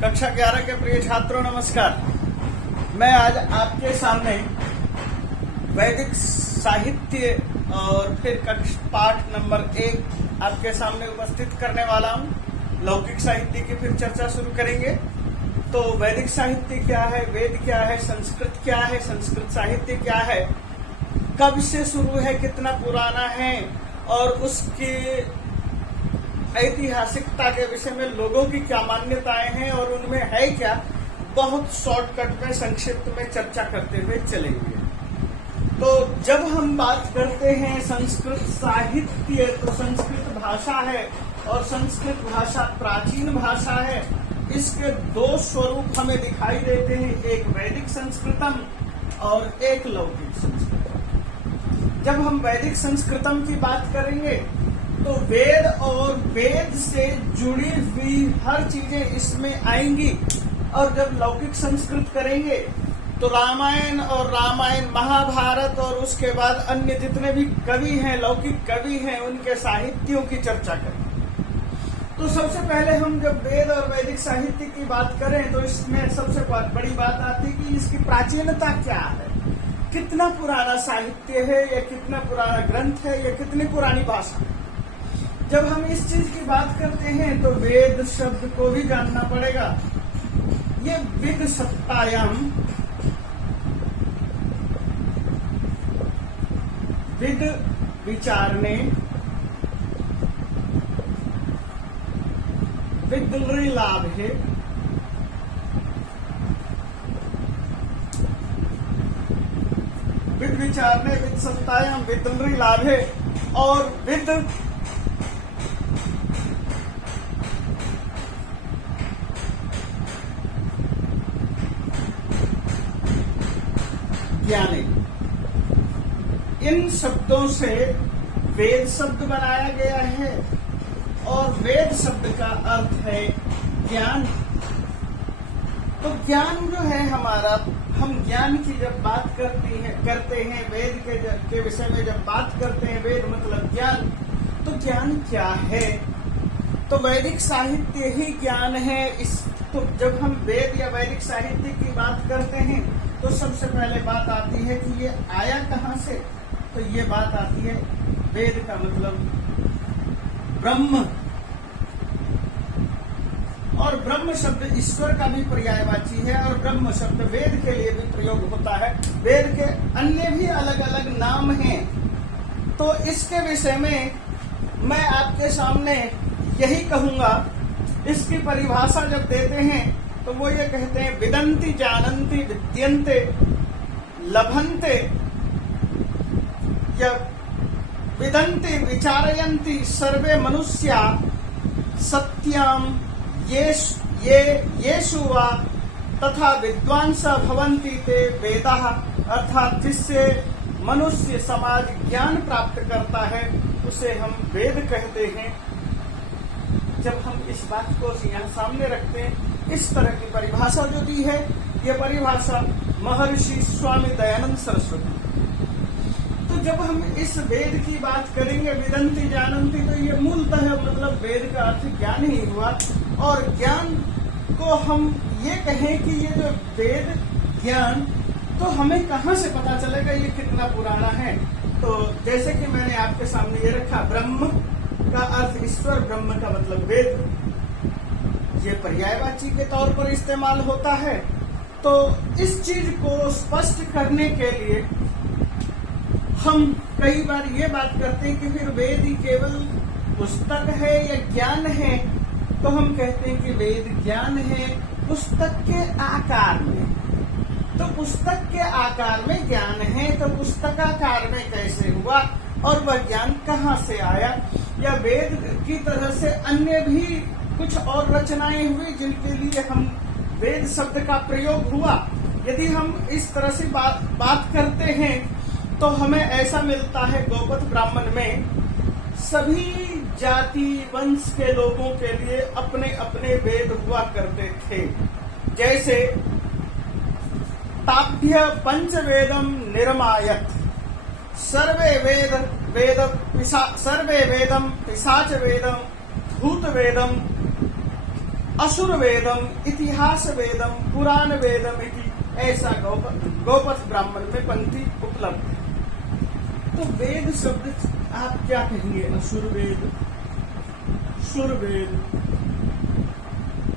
कक्षा 11 के प्रिय छात्रों नमस्कार। मैं आज आपके सामने वैदिक साहित्य और फिर पाठ नंबर 1 आपके सामने उपस्थित करने वाला हूं। लौकिक साहित्य की फिर चर्चा शुरू करेंगे। तो वैदिक साहित्य क्या है, वेद क्या है, संस्कृत क्या है, संस्कृत साहित्य क्या है, कब से शुरू है, कितना पुराना है और उसकी ऐतिहासिकता के विषय में लोगों की क्या मान्यताएं हैं और उनमें है क्या, बहुत शॉर्टकट में संक्षिप्त में चर्चा करते हुए चलेंगे। तो जब हम बात करते हैं संस्कृत साहित्य, तो संस्कृत भाषा है और संस्कृत भाषा प्राचीन भाषा है। इसके दो स्वरूप हमें दिखाई देते हैं, एक वैदिक संस्कृतम और एक लौकिक संस्कृतम। जब हम वैदिक संस्कृतम की बात करेंगे तो वेद और वेद से जुड़ी हुई हर चीजें इसमें आएंगी, और जब लौकिक संस्कृत करेंगे तो रामायण और रामायण महाभारत और उसके बाद अन्य जितने भी कवि हैं, लौकिक कवि हैं, उनके साहित्यों की चर्चा करेंगे। तो सबसे पहले हम जब वेद और वैदिक साहित्य की बात करें तो इसमें सबसे बड़ी बात आती है कि इसकी प्राचीनता क्या है, कितना पुराना साहित्य है, या कितना पुराना ग्रंथ है, या कितनी पुरानी भाषा है। जब हम इस चीज की बात करते हैं तो वेद शब्द को भी जानना पड़ेगा। ये विद सत्तायाम, विद विचारने, विद्लि लाभे, विद विचारने, विद सत्तायाम, विद्लि लाभे और विद ज्ञाने। इन शब्दों से वेद शब्द बनाया गया है और वेद शब्द का अर्थ है ज्ञान। तो ज्ञान जो है हमारा, हम ज्ञान की जब बात करते हैं वेद के विषय में जब बात करते हैं, वेद मतलब ज्ञान, तो ज्ञान क्या है? तो वैदिक साहित्य ही ज्ञान है। तो जब हम वेद या वैदिक साहित्य की बात करते हैं तो सबसे पहले बात आती है कि ये आया कहाँ से। तो ये बात आती है, वेद का मतलब ब्रह्म, और ब्रह्म शब्द ईश्वर का भी पर्यायवाची है और ब्रह्म शब्द वेद के लिए भी प्रयोग होता है। वेद के अन्य भी अलग अलग नाम हैं। तो इसके विषय में मैं आपके सामने यही कहूंगा। इसकी परिभाषा जब देते हैं तो वो ये कहते हैं, विदन्ति जानन्ति विद्यन्ते लभन्ते, या विदन्ति विचारयन्ति सर्वे मनुष्या सत्याम येषु वा तथा विद्वांसा भवन्ति ते वेदाः। अर्थात जिससे मनुष्य समाज ज्ञान प्राप्त करता है उसे हम वेद कहते हैं। जब हम इस बात को यहाँ सामने रखते हैं, इस तरह की परिभाषा जो दी है, ये परिभाषा महर्षि स्वामी दयानंद सरस्वती। तो जब हम इस वेद की बात करेंगे, विदन्ति जानन्ति, तो ये मूलतः मतलब वेद का अर्थ ज्ञान ही हुआ। और ज्ञान को हम ये कहें कि ये जो वेद ज्ञान, तो हमें कहाँ से पता चलेगा ये कितना पुराना है। तो जैसे कि मैंने आपके सामने ये रखा, ब्रह्म का अर्थ ईश्वर, ब्रह्म का मतलब वेद, ये पर्यायवाची के तौर पर इस्तेमाल होता है। तो इस चीज को स्पष्ट करने के लिए हम कई बार ये बात करते हैं कि फिर वेद ही केवल पुस्तक है या ज्ञान है। तो हम कहते हैं कि वेद ज्ञान है पुस्तक के आकार में। तो पुस्तक के आकार में ज्ञान है, तो पुस्तकाकार में कैसे हुआ और वह ज्ञान कहाँ से आया? या वेद की तरह से अन्य भी कुछ और रचनाएं हुई जिनके लिए हम वेद शब्द का प्रयोग हुआ। यदि हम इस तरह से बात करते हैं तो हमें ऐसा मिलता है, गौपथ ब्राह्मण में सभी जाति वंश के लोगों के लिए अपने अपने वेद हुआ करते थे। जैसे ताभ्य पंचवेदम निर्मायत, सर्वे वेदम पिशाच वेदम भूत वेदम असुर वेदम, इतिहास वेदम, पुराण वेदम इति, ऐसा गौपथ ब्राह्मण में पंक्ति उपलब्ध है। तो वेद शब्द आप क्या कहेंगे? असुर वेद, सुर वेद।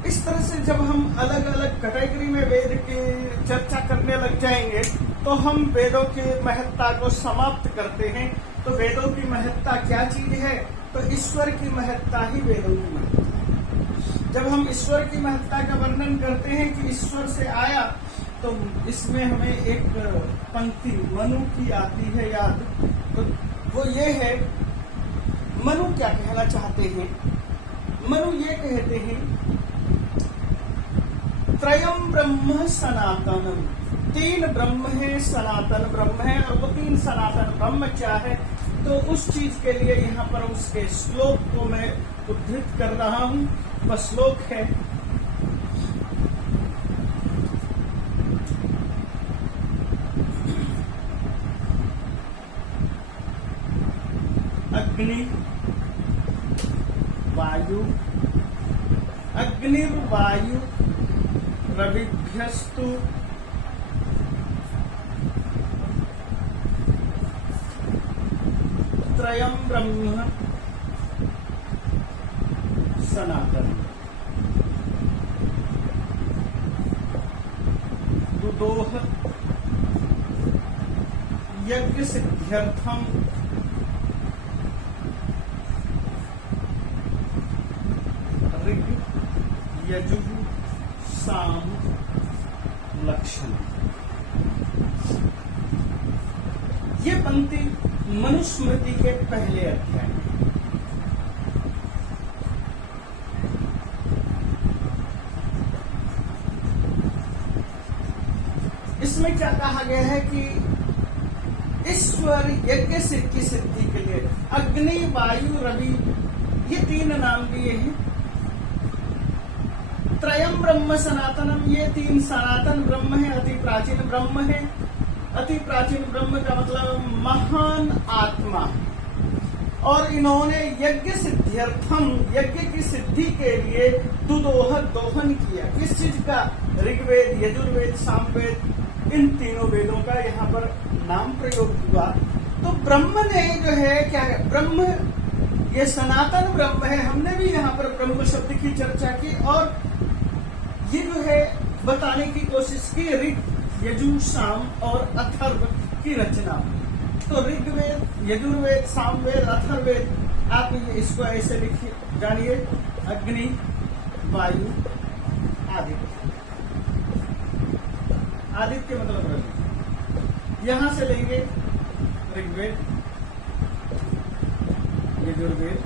इस तरह से जब हम अलग अलग कैटेगरी में वेद की चर्चा करने लग जाएंगे तो हम वेदों की महत्ता को समाप्त करते हैं। तो वेदों की महत्ता क्या चीज है? तो ईश्वर की महत्ता ही वेदों की महत्ता है। जब हम ईश्वर की महत्ता का वर्णन करते हैं कि ईश्वर से आया, तो इसमें हमें एक पंक्ति मनु की आती है याद। तो वो ये है, मनु क्या कहना चाहते हैं? मनु ये कहते हैं त्रयम ब्रह्म सनातनम, तीन ब्रह्म है, सनातन ब्रह्म है। और वो तीन सनातन ब्रह्म क्या है? तो उस चीज के लिए यहाँ पर उसके श्लोक को मैं उद्धृत कर रहा हूँ। वह श्लोक है अग्निर्वायु रविभ्यस्तु त्रयं ब्रह्म सनातन, दुदोह यज्ञ सिद्ध्यर्थम ऋग यजुः साम लक्षण। ये पंक्ति मनुस्मृति के पहले अध्याय में। इसमें क्या कहा गया है कि ईश्वर यज्ञ की सिद्धि के लिए अग्नि, वायु, रवि, ये तीन नाम दिए हैं। त्रयम ब्रह्म सनातनम, ये तीन सनातन ब्रह्म है, अति प्राचीन ब्रह्म है। अति प्राचीन ब्रह्म का मतलब महान आत्मा। और इन्होंने यज्ञ सिद्ध्यर्थम, यज्ञ की सिद्धि के लिए दोहन किया। किस चीज का? ऋग्वेद, यजुर्वेद, सामवेद, इन तीनों वेदों का यहाँ पर नाम प्रयोग हुआ। तो ब्रह्म ने जो है क्या है? ब्रह्म ये सनातन ब्रह्म है। हमने भी यहाँ पर ब्रह्म शब्द की चर्चा की और ये जो है बताने की कोशिश की ऋग, यजु, साम और अथर्व की रचना। तो ऋग्वेद, यजुर्वेद, सामवेद, अथर्ववेद, आप इसको ऐसे लिखिए, जानिए। अग्नि, वायु, आदित्य। आदित्य मतलब रवि। यहां से लेंगे ऋग्वेद, यजुर्वेद,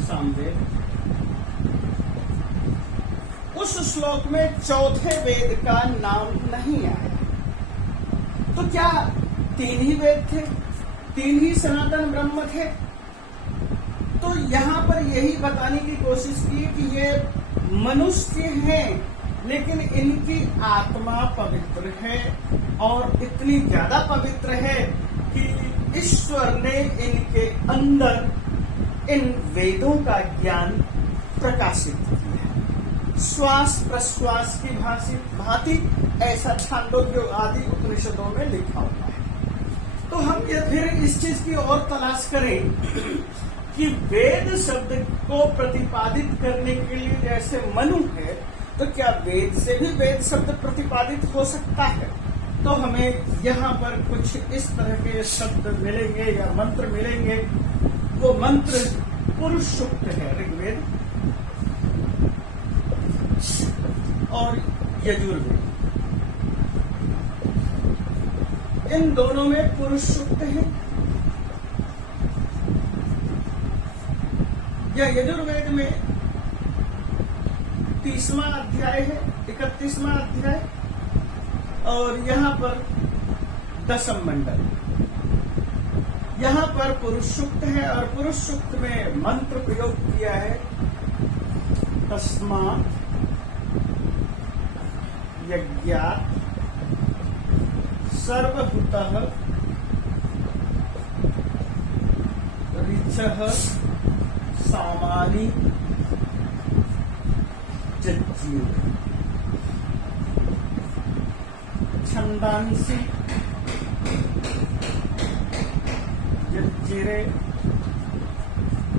सामवेद। उस श्लोक में चौथे वेद का नाम नहीं आया। तो क्या तीन ही वेद थे? तीन ही सनातन ब्रह्म थे? तो यहाँ पर यही बताने की कोशिश की कि ये मनुष्य हैं, लेकिन इनकी आत्मा पवित्र है और इतनी ज्यादा पवित्र है कि ईश्वर ने इनके अंदर इन वेदों का ज्ञान प्रकाशित किया। श्वास प्रश्वास की भांति ऐसा छांदोग्य आदि उपनिषदों में लिखा हुआ है। तो हम ये फिर इस चीज की और तलाश करें कि वेद शब्द को प्रतिपादित करने के लिए जैसे मनु है, तो क्या वेद से भी वेद शब्द प्रतिपादित हो सकता है? तो हमें यहाँ पर कुछ इस तरह के शब्द मिलेंगे या मंत्र मिलेंगे। वो मंत्र पुरुष सूक्त है, ऋग्वेद और यजुर्वेद, इन दोनों में पुरुष सूक्त है। या यजुर्वेद में 30वां अध्याय है, 31वां अध्याय, और यहाँ पर दशम मंडल। यहाँ पर पुरुष सूक्त है और पुरुष सूक्त में मंत्र प्रयोग किया है तस्मात् यज्ञात् सर्वभूतः ऋचः सामानी जज्जीरे छंदांसी जज्जीरे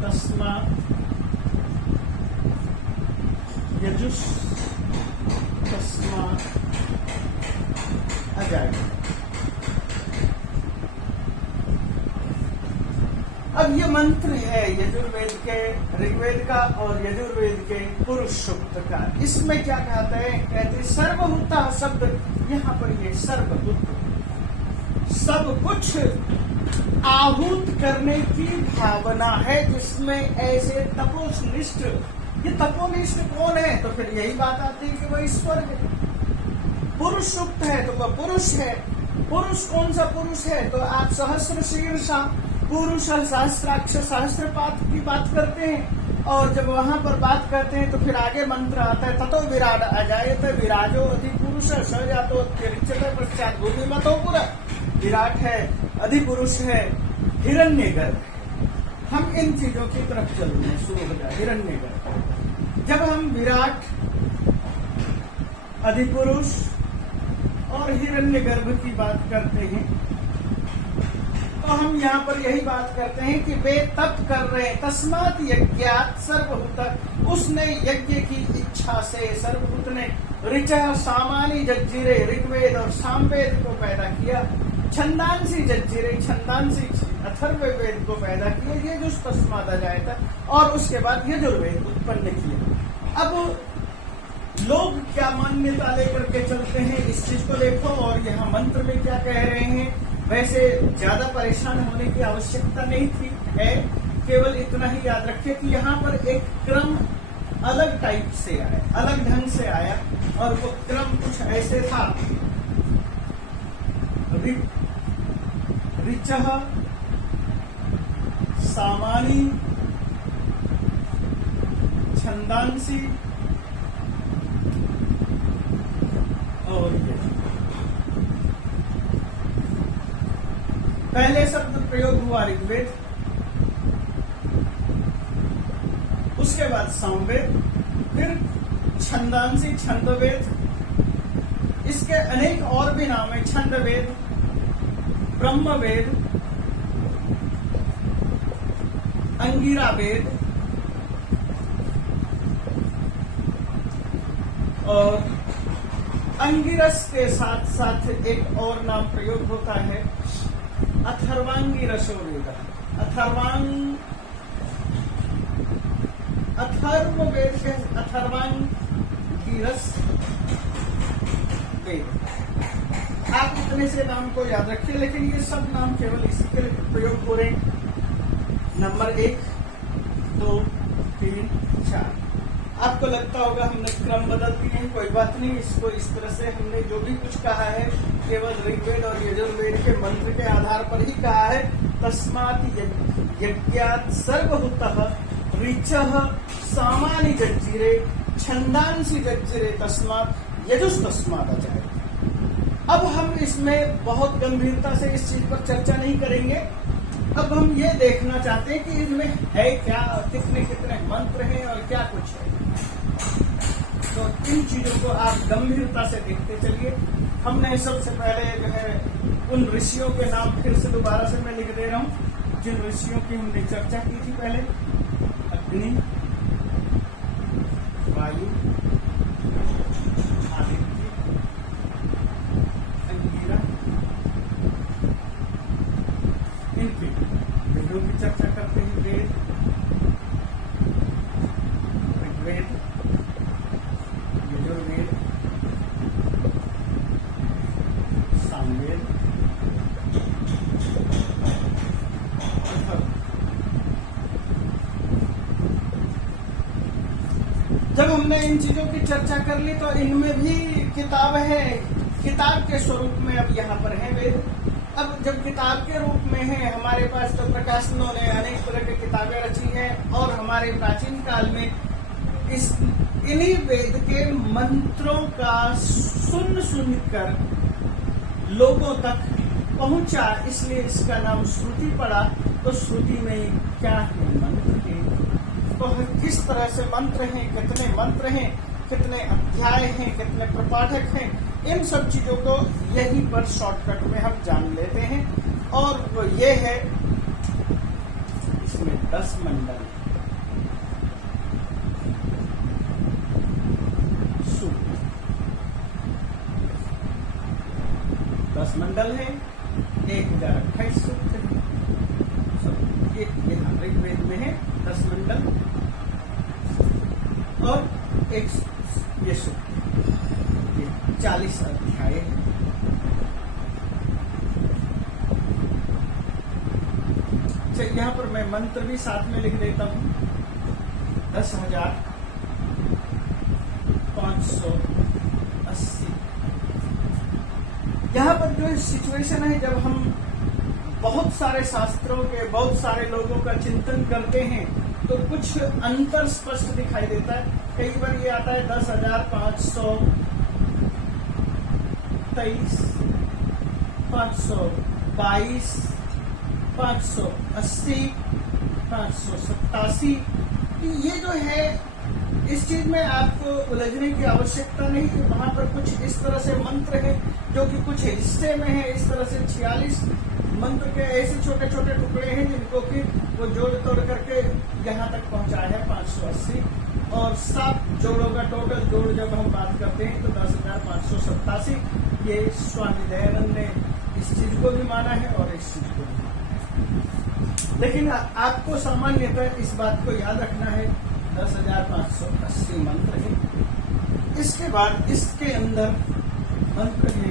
तस्मात् यजुस् तस्मात् अजायते। अब ये मंत्र है यजुर्वेद के ऋग्वेद का और यजुर्वेद के पुरुष सूक्त का। इसमें क्या कहते हैं? कहते सर्वभूता शब्द, यहाँ पर ये सर्वभूत सब कुछ आहूत करने की भावना है, जिसमें ऐसे तपोनिष्ठ, ये तपोनिष्ठ कौन है? तो फिर यही बात आती है कि वह ईश्वर है। पुरुष सूक्त है तो वह पुरुष है। पुरुष कौन सा पुरुष है? तो आप सहस्र शीर्षा पुरुष सहस्राक्ष सहस्रपात की बात करते हैं, और जब वहां पर बात करते हैं तो फिर आगे मंत्र आता है ततो विराट अजायत विराजो अधिपुरुष स जातो तिरिच्यते पश्चात भूमिमतो पुरा। विराट है, अधिपुरुष है, हिरण्यगर्भ। हम इन चीजों की तरफ चल रहे हैं। शुरू हो जाए हिरण्यगर्भ। जब हम विराट, अधिपुरुष और हिरण्यगर्भ की बात करते हैं तो हम यहाँ पर यही बात करते हैं कि वे तप कर रहे हैं। तस्मात यज्ञात सर्वभूत, उसने यज्ञ की इच्छा से सर्वभूत ने ऋचः सामानी जज्जीरे ऋग्वेद और सामवेद को पैदा किया, छंदांसी जज्जीरे छंदांसी अथर्ववेद को पैदा किया, ये जो तस्मात अजायत, और उसके बाद यजुर्वेद उत्पन्न किया। अब लोग क्या मान्यता लेकर के चलते हैं इस चीज को देखो, और यहाँ मंत्र में क्या कह रहे हैं। वैसे ज्यादा परेशान होने की आवश्यकता नहीं थी, है केवल इतना ही याद रखिए कि यहाँ पर एक क्रम अलग टाइप से आया, अलग ढंग से आया, और वो क्रम कुछ ऐसे था। ऋचः सामानी छंदांसी और पहले शब्द प्रयोग हुआ ऋग्वेद, उसके बाद सामवेद, फिर छंदांसी छंदवेद, इसके अनेक और भी नाम है, छंदवेद, ब्रह्मवेद, अंगिरा वेद, और अंगिरस के साथ साथ एक और नाम प्रयोग होता है अथर्वांगिरसो वेद। अथर्ववेद के अथर्वांगिरस वेद। आप इतने से नाम को याद रखिए, लेकिन ये सब नाम केवल इसी के लिए प्रयोग हो रहे हैं। नंबर 1, 2, 3, 4। आपको लगता होगा हमने क्रम बदल दिए हैं, कोई बात नहीं। इसको इस तरह से हमने जो भी कुछ कहा है केवल ऋग्वेद और यजुर्वेद के मंत्र के आधार पर ही कहा है। तस्मात् यज्ञात् सर्वभूतः ऋचः सामानि जज्जीरे छंदांसी जज्जीरे तस्मात् यजुस् तस्मात् अजायते। अब हम इसमें बहुत गंभीरता से इस चीज पर चर्चा नहीं करेंगे। अब हम ये देखना चाहते हैं कि इसमें है क्या, कितने कितने मंत्र हैं और क्या कुछ है। तो इन चीजों को आप गंभीरता से देखते चलिए। हमने सबसे पहले जो है उन ऋषियों के नाम फिर से दोबारा से मैं लिख दे रहा हूँ, जिन ऋषियों की हमने चर्चा की थी पहले। अग्नि, वायु, आदित्य, अंगिरा, इनकी वेदों की चर्चा करते हैं। वेद, ऋग्वेद, यजुर्वेद, सामवेद, जब हमने इन चीजों की चर्चा कर ली तो इनमें भी किताब है, किताब के स्वरूप में अब यहाँ पर है वेद। अब जब किताब के रूप में है हमारे पास, तो प्रकाशनों ने अनेक तरह की किताबें रची हैं, और हमारे प्राचीन काल में इन्हीं वेद के मंत्रों का सुन कर लोगों तक पहुंचा, इसलिए इसका नाम श्रुति पड़ा। तो श्रुति में क्या है? मंत्र के तो किस तरह से मंत्र हैं, कितने मंत्र हैं, कितने अध्याय हैं, कितने प्रपाठक हैं, इन सब चीजों को यहीं पर शॉर्टकट में हम जान लेते हैं। और वो ये है, इसमें 10 मंडल सूक्त, 10 मंडल है, 1028 सूक्त है। ये ऋग्वेद में है 10 मंडल और एक ये सूक्त, ये 40 अध्याय है। यहाँ पर मैं मंत्र भी साथ में लिख देता हूं, 10,580। यहाँ पर जो सिचुएशन है, जब हम बहुत सारे शास्त्रों के, बहुत सारे लोगों का चिंतन करते हैं तो कुछ अंतर स्पष्ट दिखाई देता है। कई बार ये आता है 10,523, 522, 580, 587। ये जो है, इस चीज में आपको उलझने की आवश्यकता नहीं कि वहां पर कुछ इस तरह से मंत्र है जो कि कुछ हिस्से में है। इस तरह से 46 मंत्र के ऐसे छोटे छोटे टुकड़े हैं जिनको कि वो जोड़ तोड़ करके यहाँ तक पहुंचाया है 580। और 7 जोड़ों का टोटल जोड़ जब हम बात करते हैं तो 10,587। ये स्वामी दयानंद ने इस चीज को भी माना है और इस चीज को भी माना है। लेकिन आपको सामान्यतः इस बात को याद रखना है, 10,580 मंत्र है। इसके बाद इसके अंदर मंत्र है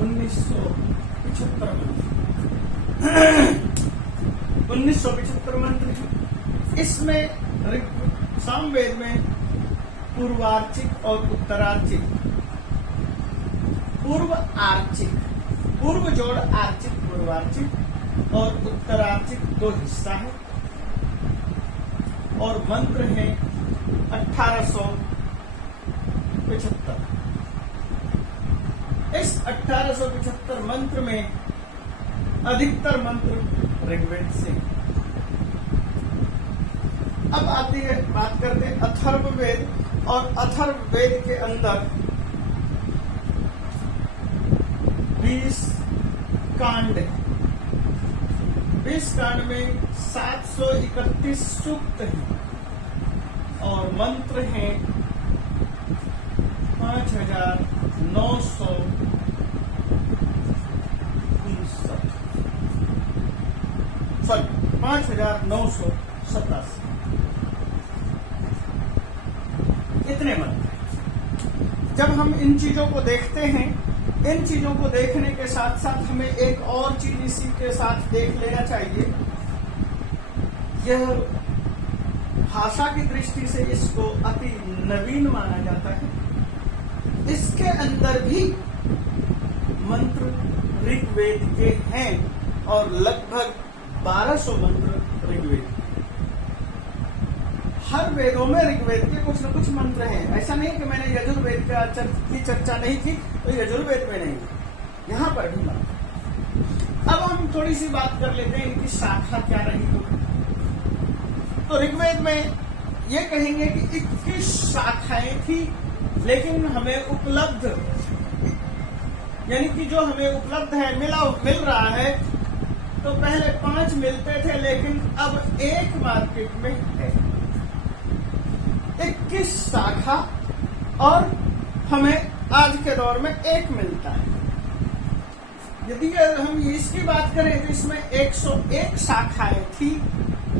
1975 मंत्र, 1975 मंत्र है। इसमें सामवेद में पूर्वार्चिक और उत्तरार्चिक, पूर्व आर्चिक, पूर्व जोड़ आर्चिक पूर्वार्चिक और उत्तरार्चिक 2 हिस्सा है। और मंत्र है 1875। इस 1875 मंत्र में अधिकतर मंत्र ऋग्वेद से। अब आती है, बात करते हैं अथर्ववेद। और अथर्ववेद के अंदर 20 कांड है। 20 कांड में 731 सूक्त हैं और मंत्र हैं 5,987। इतने मंत्र। जब हम इन चीजों को देखते हैं, इन चीजों को देखने के साथ साथ हमें एक और चीज इसी के साथ देख लेना चाहिए। यह भाषा की दृष्टि से इसको अति नवीन माना जाता है। इसके अंदर भी मंत्र ऋग्वेद के हैं और लगभग 1200 मंत्र ऋग्वेद। हर वेदों में ऋग्वेद के कुछ न कुछ मंत्र हैं। ऐसा नहीं कि मैंने यजुर्वेद की चर्चा नहीं की तो यजुर्वेद में नहीं, यहाँ पर भी मंत्र। अब हम थोड़ी सी बात कर लेते हैं इनकी शाखा क्या रही होगी। तो ऋग्वेद में ये कहेंगे कि 21 शाखाएं थी, लेकिन हमें उपलब्ध, यानी कि जो हमें उपलब्ध है, मिल रहा है, तो पहले 5 मिलते थे लेकिन अब 1 मार्केट में है। 21 शाखा और हमें आज के दौर में 1 मिलता है। यदि हम इसकी बात करें तो इसमें 101 शाखाएं थी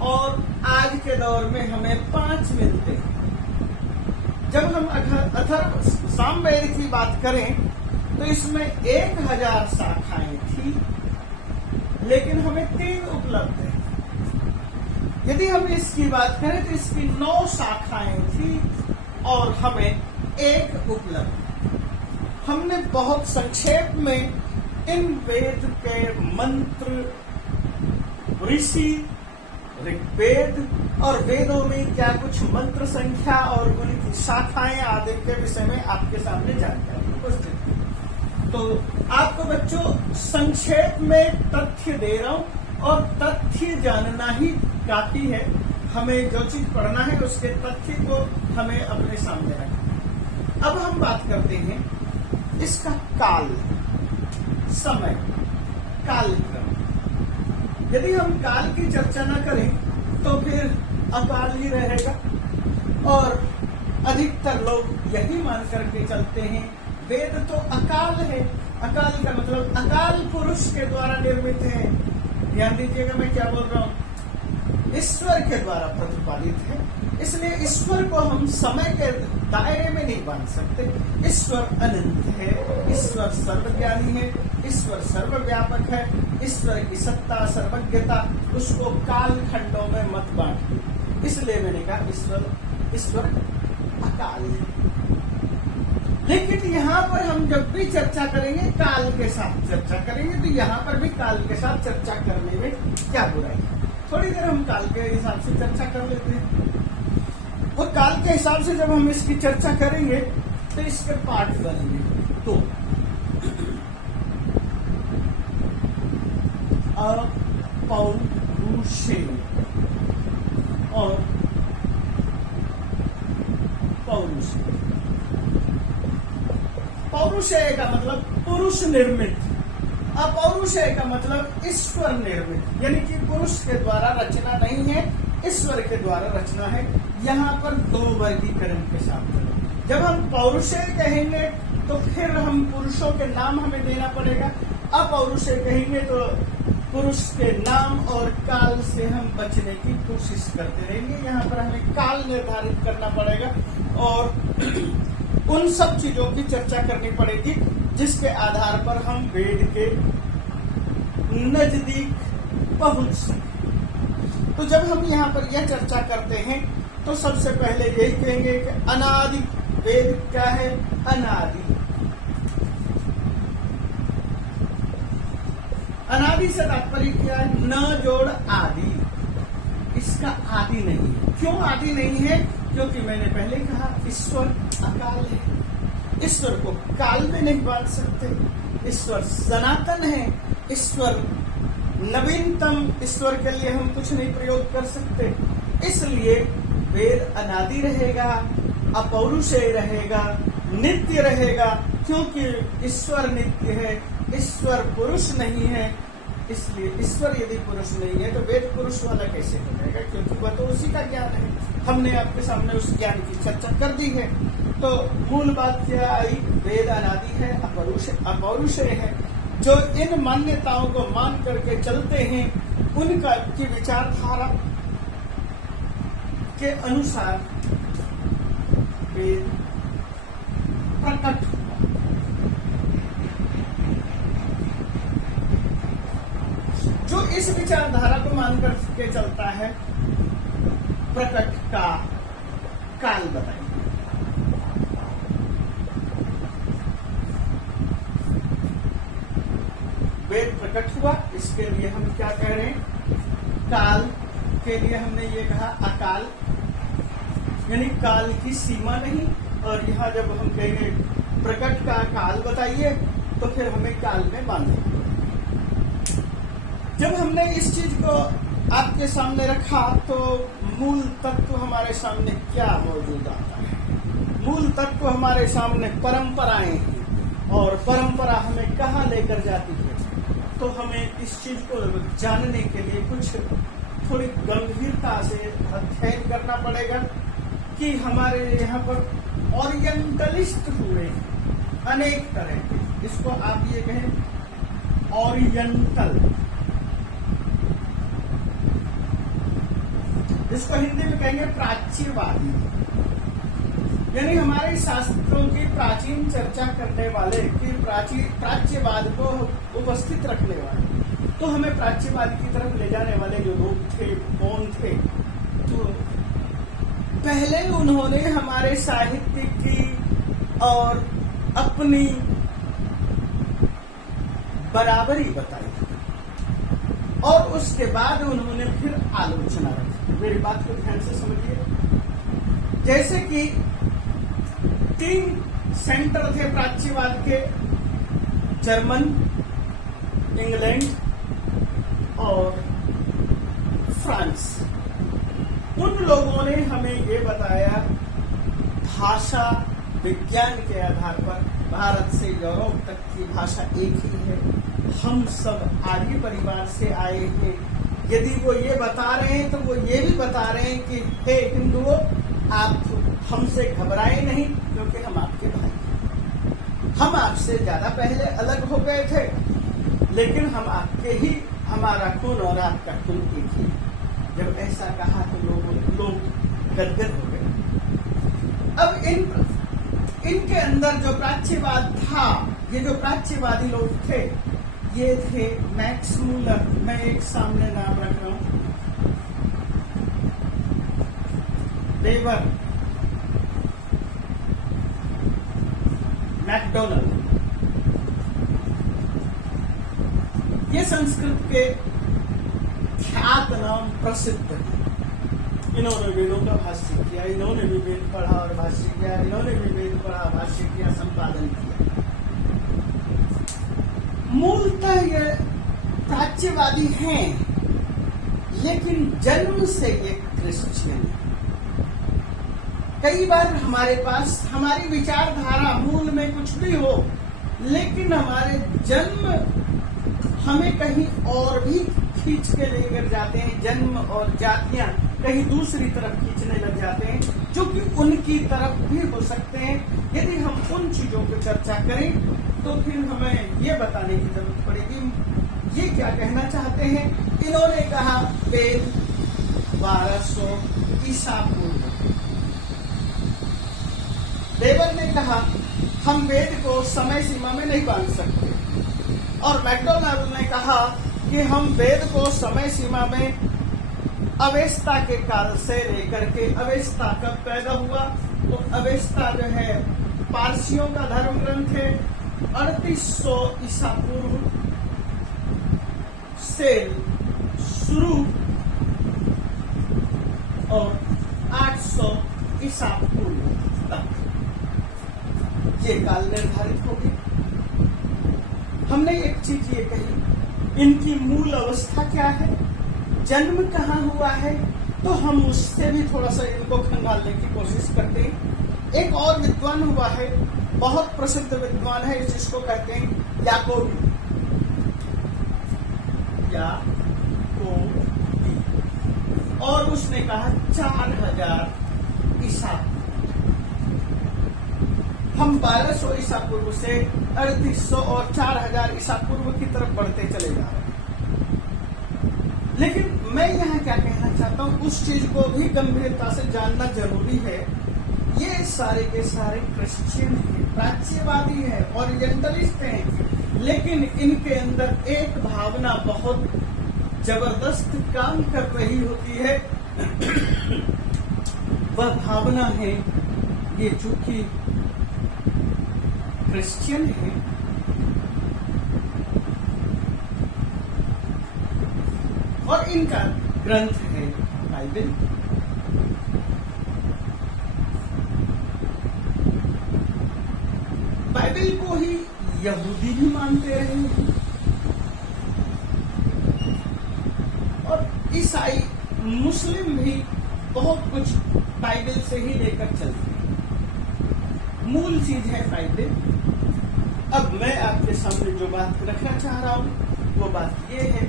और आज के दौर में हमें 5 मिलते हैं। जब हम अथर्व सामवेद की बात करें तो इसमें 1000 शाखाएं थी लेकिन हमें 3 उपलब्ध है। यदि हम इसकी बात करें तो इसकी 9 शाखाएं थी और हमें 1 उपलब्ध। हमने बहुत संक्षेप में इन वेद के मंत्र, ऋषि, ऋग्वेद और वेदों में क्या कुछ मंत्र संख्या और उनकी शाखाएं आदि के विषय में आपके सामने जानकारी उपस्थित है। तो आपको बच्चों संक्षेप में तथ्य दे रहा हूं और तथ्य जानना ही काफी है। हमें जो चीज पढ़ना है उसके तथ्य को हमें अपने सामने रखना। अब हम बात करते हैं इसका काल, समय, कालक्रम। यदि हम काल की चर्चा न करें तो फिर अकाल ही रहेगा, और अधिकतर लोग यही मान करके चलते हैं वेद तो अकाल है। अकाल का मतलब अकाल पुरुष के द्वारा निर्मित है। ध्यान दीजिएगा मैं क्या बोल रहा हूं, ईश्वर के द्वारा प्रतिपादित है, इसलिए ईश्वर को हम समय के दायरे में नहीं बांध सकते। ईश्वर अनंत है, ईश्वर सर्वज्ञानी है, ईश्वर सर्वव्यापक है, ईश्वर की सत्ता सर्वज्ञता उसको काल खंडों में मत बांट। इसलिए मैंने कहा ईश्वर अकाल है। लेकिन यहाँ पर हम जब भी चर्चा करेंगे काल के साथ चर्चा करेंगे, तो यहाँ पर भी काल के साथ चर्चा करने में क्या बुराई है। थोड़ी देर हम काल के हिसाब से चर्चा कर लेते हैं, और काल के हिसाब से जब हम इसकी चर्चा करेंगे तो इसके पार्ट बनेंगे। तो अपौरुषेय और पौरुषेय। पौरुषेय का मतलब पुरुष निर्मित, अपौरुषेय का मतलब ईश्वर निर्मित, यानी कि पुरुष के द्वारा रचना नहीं है, ईश्वर के द्वारा रचना है। यहाँ पर दो वर्गीकरण के साथ चलो। जब हम पौरुषेय कहेंगे तो फिर हम पुरुषों के नाम हमें देना पड़ेगा, अपौरुषेय कहेंगे तो पुरुष के नाम और काल से हम बचने की कोशिश करते रहेंगे। यहाँ पर हमें काल निर्धारित करना पड़ेगा और उन सब चीजों की चर्चा करनी पड़ेगी जिसके आधार पर हम वेद के नजदीक पहुंच सकें। तो जब हम यहाँ पर यह चर्चा करते हैं तो सबसे पहले यही कहेंगे कि अनादि। वेद क्या है? अनादि। अनादि से तात्पर्य क्या है? न जोड़ आदि, इसका आदि नहीं है। क्यों आदि नहीं है? क्योंकि मैंने पहले कहा ईश्वर अकाल है, ईश्वर को काल में नहीं बांध सकते। ईश्वर सनातन है, ईश्वर नवीनतम, ईश्वर के लिए हम कुछ नहीं प्रयोग कर सकते। इसलिए वेद अनादि रहेगा, अपौरुषेय रहेगा, नित्य रहेगा, क्योंकि ईश्वर नित्य है, ईश्वर पुरुष नहीं है। इसलिए ईश्वर यदि पुरुष नहीं है तो वेद पुरुष वाला कैसे हो जाएगा? क्योंकि वह तो उसी का ज्ञान है। हमने आपके सामने उस ज्ञान की चर्चा कर दी है। तो मूल बात क्या आई? वेद अनादि है, अपौरुषेय है। जो इन मान्यताओं को मान करके चलते हैं उनका की विचारधारा के अनुसार वेद प्रकट। जो इस विचारधारा को मान करके चलता है प्रकट का काल बताइए। वेद प्रकट हुआ, इसके लिए हम क्या कह रहे हैं? काल के लिए हमने ये कहा अकाल, यानी काल की सीमा नहीं। और यहाँ जब हम कहेंगे प्रकट का काल बताइए तो फिर हमें काल में बांधे। जब हमने इस चीज को आपके सामने रखा तो मूल तत्व हमारे सामने क्या मौजूद आता है? मूल तत्व हमारे सामने परंपराएं हैं, और परंपरा हमें कहाँ लेकर जाती है। तो हमें इस चीज को जानने के लिए कुछ थोड़ी गंभीरता से अध्ययन करना पड़ेगा कि हमारे यहाँ पर ओरिएंटलिस्ट हुए अनेक तरह के। इसको आप ये कहें ओरिएंटल, इसको हिंदी में कहेंगे प्राच्यवादी, यानी हमारे शास्त्रों की प्राचीन चर्चा करने वाले कि प्राच्यवाद को उपस्थित रखने वाले। तो हमें प्राच्यवाद की तरफ ले जाने वाले जो लोग थे कौन थे? तो पहले उन्होंने हमारे साहित्य की और अपनी बराबरी बताई, और उसके बाद उन्होंने फिर आलोचना रखी। मेरी बात को ध्यान से समझिए। जैसे कि 3 सेंटर थे प्राच्यवाद के, जर्मन, इंग्लैंड और फ्रांस। उन लोगों ने हमें ये बताया भाषा विज्ञान के आधार पर भारत से यूरोप तक की भाषा एक ही है। हम सब आर्य परिवार से आए हैं। यदि वो ये बता रहे हैं तो वो ये भी बता रहे हैं कि हे हिंदुओं, आप हमसे घबराए नहीं, क्योंकि हम आपके भाई हैं। हम आपसे ज्यादा पहले अलग हो गए थे, लेकिन हम आपके ही, हमारा खून और आपका खून एक ही। जब ऐसा कहा तो लोग गदगद हो गए। अब इनके अंदर जो प्राच्यवाद था, ये जो प्राच्यवादी लोग थे, ये थे मैक्स मूलर। मैं एक सामने नाम रख रहा हूं, वेबर, मैकडोनल्ड। ये संस्कृत के ख्यात नाम प्रसिद्ध है। इन्होंने वेदों का भाष्य किया, इन्होंने भी वेद पढ़ा और भाष्य किया, इन्होंने भी वेद पढ़ा, भाष्य किया, संपादन किया। मूलतः ये प्राच्यवादी हैं, लेकिन जन्म से ये क्रिश्चियन है। कई बार हमारे पास हमारी विचारधारा मूल में कुछ भी हो, लेकिन हमारे जन्म हमें कहीं और भी खींच के लेकर जाते हैं। जन्म और जातियां कहीं दूसरी तरफ खींचने लग जाते हैं, जो कि उनकी तरफ भी हो सकते हैं। यदि हम उन चीजों पर चर्चा करें तो फिर हमें ये बताने की जरूरत पड़ेगी ये क्या कहना चाहते हैं। इन्होंने कहा वेद 1200 ईसा पूर्व। वेबर ने कहा हम वेद को समय सीमा में नहीं बांध सकते, और मैकडोनाल्ड ने कहा कि हम वेद को समय सीमा में अवेस्ता के काल से लेकर के, अवेस्ता कब पैदा हुआ, तो अवेस्ता जो है पारसियों का धर्म ग्रंथ है। 3800 ईसा पूर्व से शुरू और 800 ईसा पूर्व तक ये काल निर्धारित हो गई। हमने एक चीज ये कही, इनकी मूल अवस्था क्या है, जन्म कहाँ हुआ है, तो हम उससे भी थोड़ा सा इनको खंगालने की कोशिश करते हैं। एक और विद्वान हुआ है, बहुत प्रसिद्ध विद्वान है, जिसको कहते हैं याकोबी। और उसने कहा 4000 ईसा। हम 1200 ईसा पूर्व से 3800 और 4000 ईसा पूर्व की तरफ बढ़ते चले जा रहे हैं। लेकिन मैं यहाँ क्या कहना चाहता हूँ, उस चीज को भी गंभीरता से जानना जरूरी है। ये सारे के सारे क्रिश्चियन हैं, प्राच्यवादी हैं, ओरिएंटलिस्ट हैं, लेकिन इनके अंदर एक भावना बहुत जबरदस्त काम कर रही होती है। वह भावना है, ये चूंकि क्रिश्चियन है, और इनका ग्रंथ है बाइबल। बाइबल को ही यहूदी भी मानते रहे हैं और ईसाई मुस्लिम भी बहुत कुछ बाइबल से ही लेकर चलते हैं। मूल चीज है बाइबल। अब मैं आपके सामने जो बात रखना चाह रहा हूं वो बात ये है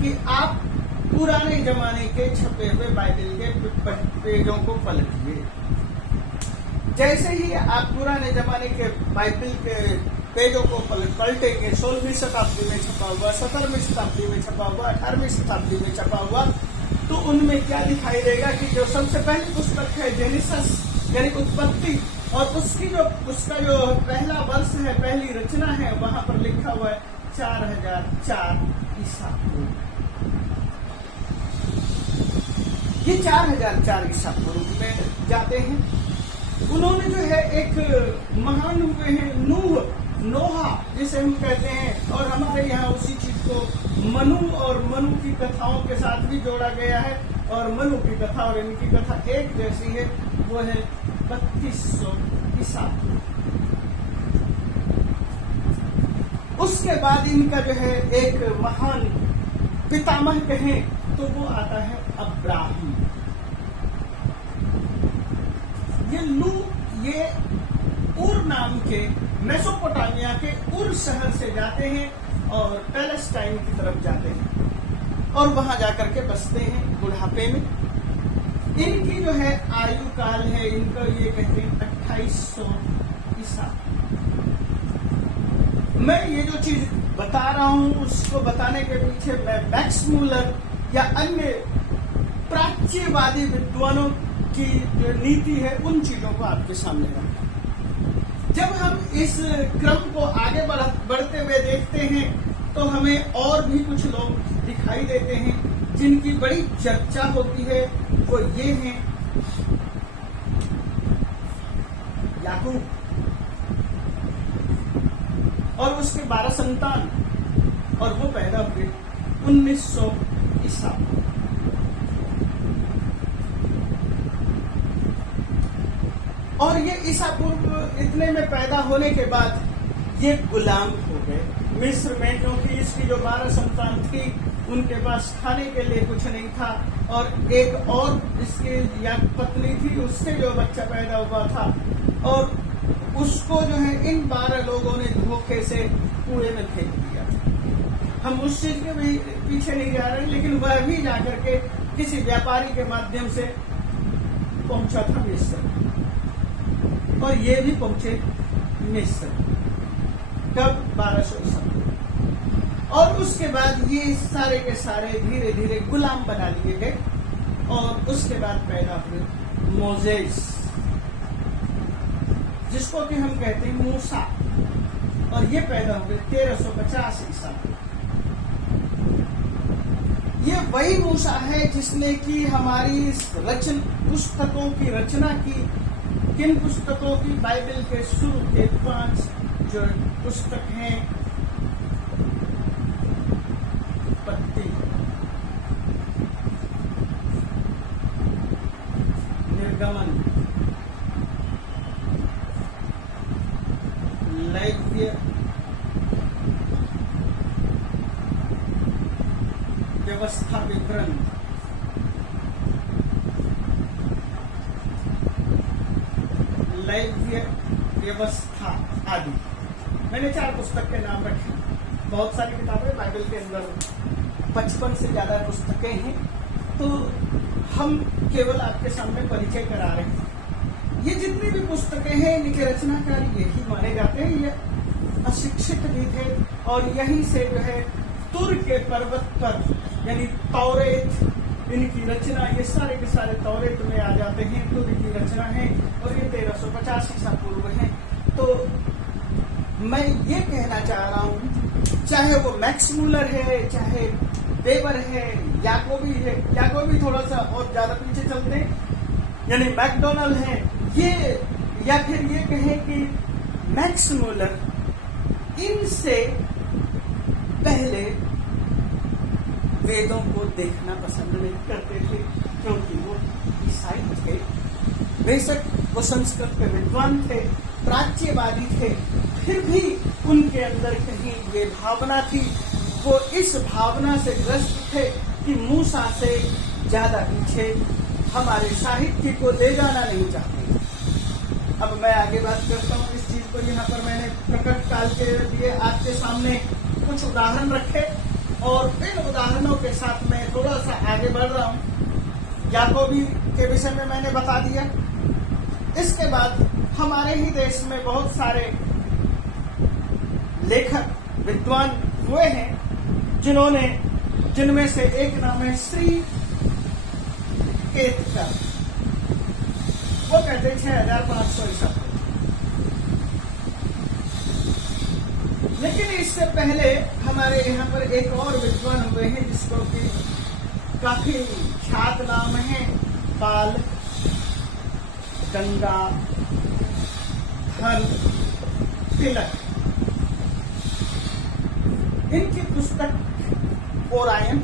कि आप पुराने जमाने के छपे हुए बाइबल के पेजों को पलटिए। जैसे ही आप पुराने जमाने के बाइबल के पेजों को पलटेंगे, 16वीं शताब्दी में छपा हुआ, 17वीं शताब्दी में छपा हुआ, 18वीं शताब्दी में छपा हुआ, तो उनमें क्या दिखाई देगा कि जो सबसे पहली पुस्तक है जेनेसिस यानी उत्पत्ति, और उसका जो पहला वर्ष है, पहली रचना है, वहां पर लिखा हुआ है 4004 ईसा पूर्व। ये 4004 ईसा पूर्व में जाते हैं। उन्होंने जो है एक महान हुए हैं नोहा जिसे हम कहते हैं, और हमारे यहाँ उसी चीज को मनु और मनु की कथाओं के साथ भी जोड़ा गया है, और मनु की कथा और इनकी कथा एक जैसी है। वो है 3200 ईसा। उसके बाद इनका जो है एक महान पितामह कहें तो वो आता है अब्राहम। ये लू ये उर नाम के मेसोपोटामिया के उर शहर से जाते हैं और पैलेस्टाइन की तरफ जाते हैं और वहां जाकर के बसते हैं बुढ़ापे में। इनकी जो है आयु काल है, इनका ये कहते हैं 2800 ईसा। मैं ये जो चीज बता रहा हूं उसको बताने के पीछे मैं मैक्स मूलर या अन्य प्राच्यवादी विद्वानों की जो नीति है उन चीजों को आपके सामने रखा। जब हम इस क्रम को आगे बढ़ते हुए देखते हैं तो हमें और भी कुछ लोग दिखाई देते हैं जिनकी बड़ी चर्चा होती है। वो ये हैं याकूब और उसके 12 संतान, और वो पैदा हुए 1900 ईसा। और ये ईसा पूर्व इतने में पैदा होने के बाद ये गुलाम हो गए मिस्र में, क्योंकि इसकी जो 12 संतान थी उनके पास खाने के लिए कुछ नहीं था, और एक और इसकी या पत्नी थी, उससे जो बच्चा पैदा हुआ था और उसको जो है इन 12 लोगों ने धोखे से कुएं में फेंक दिया था। हम उस चीज के भी पीछे नहीं जा रहे, लेकिन वह भी जाकर के किसी व्यापारी के माध्यम से पहुंचा था मिस्र, और ये भी पहुंचे मिस्र कब 1200 ईसा। और उसके बाद ये सारे के सारे धीरे धीरे गुलाम बना लिए गए, और उसके बाद पैदा हुए मोजेस, जिसको कि हम कहते हैं मूसा, और ये पैदा हुए 1350 ईसा। ये वही मूसा है जिसने कि हमारी पुस्तकों की रचना की। किन पुस्तकों की? बाइबल के शुरू के 5 जो पुस्तक हैं, उत्पत्ति, निर्गमन, लेव्य, व्यवस्था विवरण, लेव्य, व्यवस्था आदि। मैंने 4 पुस्तक के नाम रखे। बहुत सारी किताबें बाइबल के अंदर 55 से ज्यादा पुस्तकें हैं, तो हम केवल आपके सामने परिचय करा रहे हैं। ये जितनी भी पुस्तकें हैं इनके रचनाकारी यही माने जाते हैं। ये अशिक्षित भी थे और यहीं से जो है तुर के पर्वत पर यानी तौरेत, इनकी रचना, ये सारे के सारे तौरेत में आ जाते हैं। तुर की रचना है और ये 1350 ईसा पूर्व है। तो मैं ये कहना चाह रहा हूं, चाहे वो मैक्स मूलर है, चाहे वेबर है, याकोबी है, याकोबी थोड़ा सा और ज्यादा पीछे चलते हैं, यानी मैकडोनल्ड है, ये या फिर ये कहें कि मैक्स मूलर इनसे पहले वेदों को देखना पसंद नहीं करते थे, क्योंकि वो ईसाई थे। बेशक वो संस्कृत के विद्वान थे, प्राच्यवादी थे, फिर भी उनके अंदर कहीं ये भावना थी, वो इस भावना से ग्रस्त थे कि मूसा से ज्यादा पीछे हमारे साहित्य को ले जाना नहीं चाहते। अब मैं आगे बात करता हूँ इस चीज को। यहाँ पर मैंने प्रकट काल के लिए आपके सामने कुछ उदाहरण रखे और इन उदाहरणों के साथ मैं थोड़ा सा आगे बढ़ रहा हूँ। याकोबी के विषय में मैंने बता दिया। इसके बाद हमारे ही देश में बहुत सारे लेखक विद्वान हुए हैं जिनमें से एक नाम है श्री केतकर। वो कहते 6500 ईसा। लेकिन इससे पहले हमारे यहाँ पर एक और विद्वान हुए हैं जिसको कि काफी ख्यात नाम है, बाल गंगा धर तिलक। इनकी पुस्तक ओरायन,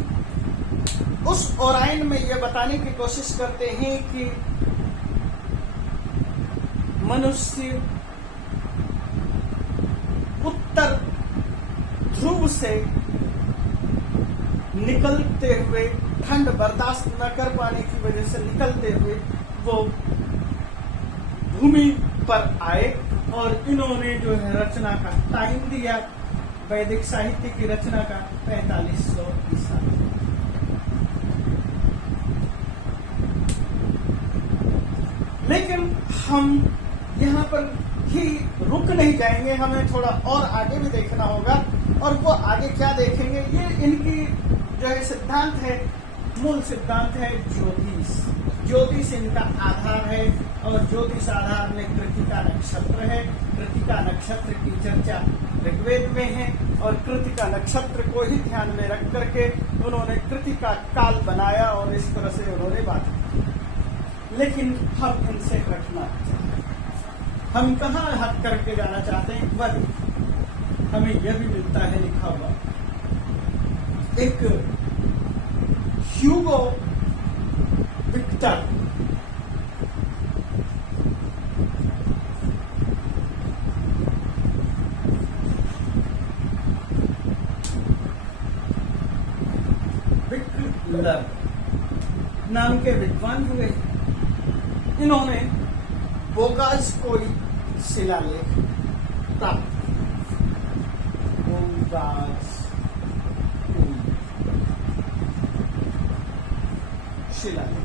उस ओरायन में यह बताने की कोशिश करते हैं कि मनुष्य उत्तर ध्रुव से निकलते हुए, ठंड बर्दाश्त न कर पाने की वजह से निकलते हुए वो भूमि पर आए और इन्होंने जो है रचना का टाइम दिया वैदिक साहित्य की रचना का 4500 ईसा। लेकिन हम यहाँ पर ही रुक नहीं जाएंगे, हमें थोड़ा और आगे भी देखना होगा। और वो आगे क्या देखेंगे, ये इनकी जो है सिद्धांत है, मूल सिद्धांत है ज्योतिष। ज्योतिष इनका आधार है और ज्योतिष आधार में कृतिका नक्षत्र है। कृतिका नक्षत्र की चर्चा ऋग्वेद में है और कृतिका नक्षत्र को ही ध्यान में रख करके उन्होंने कृतिका काल बनाया और इस तरह से उन्होंने बात की। लेकिन हम इनसे हटना चाहते हैं, हम कहाँ हट करके जाना चाहते हैं, वह हमें यह भी मिलता है लिखा हुआ एक ह्यूगो विक्टर विक्टर नाम के विद्वान हुए। इन्होंने बोगास कोई शिलालेख प्राप्त बोगास शिलालेख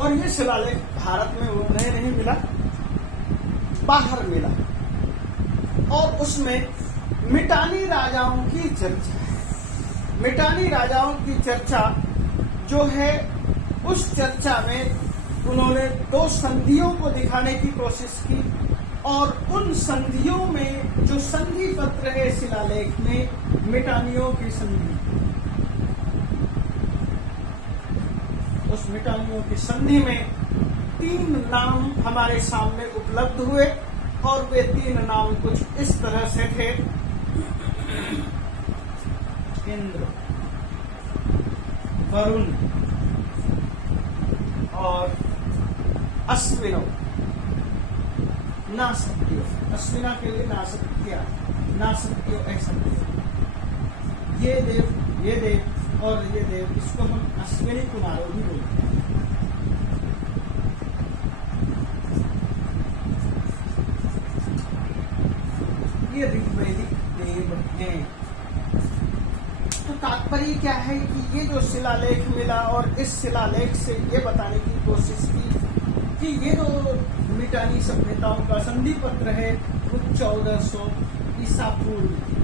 और ये शिलालेख भारत में उन्हें नहीं मिला, बाहर मिला और उसमें मिटानी राजाओं की चर्चा है। मिटानी राजाओं की चर्चा जो है, उस चर्चा में उन्होंने दो संधियों को दिखाने की कोशिश की और उन संधियों में जो संधि पत्र है शिलालेख में मिटानियों की संधि, उस मिटानियों की संधि में 3 नाम हमारे सामने उपलब्ध हुए और वे 3 नाम कुछ इस तरह से थे, इंद्र, वरुण और अश्विनो। नासत्यो, अश्विना के लिए नासत्या, नासत्यो ऐसा ये देव और ये देव, इसको हम अश्विनी कुमारों भी बोलते हैं। ये ऋग्वैदिक देव हैं। तो तात्पर्य क्या है कि ये जो शिलालेख मिला और इस शिलालेख से ये बताने की कोशिश की कि ये जो मिटानी सभ्यताओं का संधि पत्र है वो 1400 ईसा पूर्व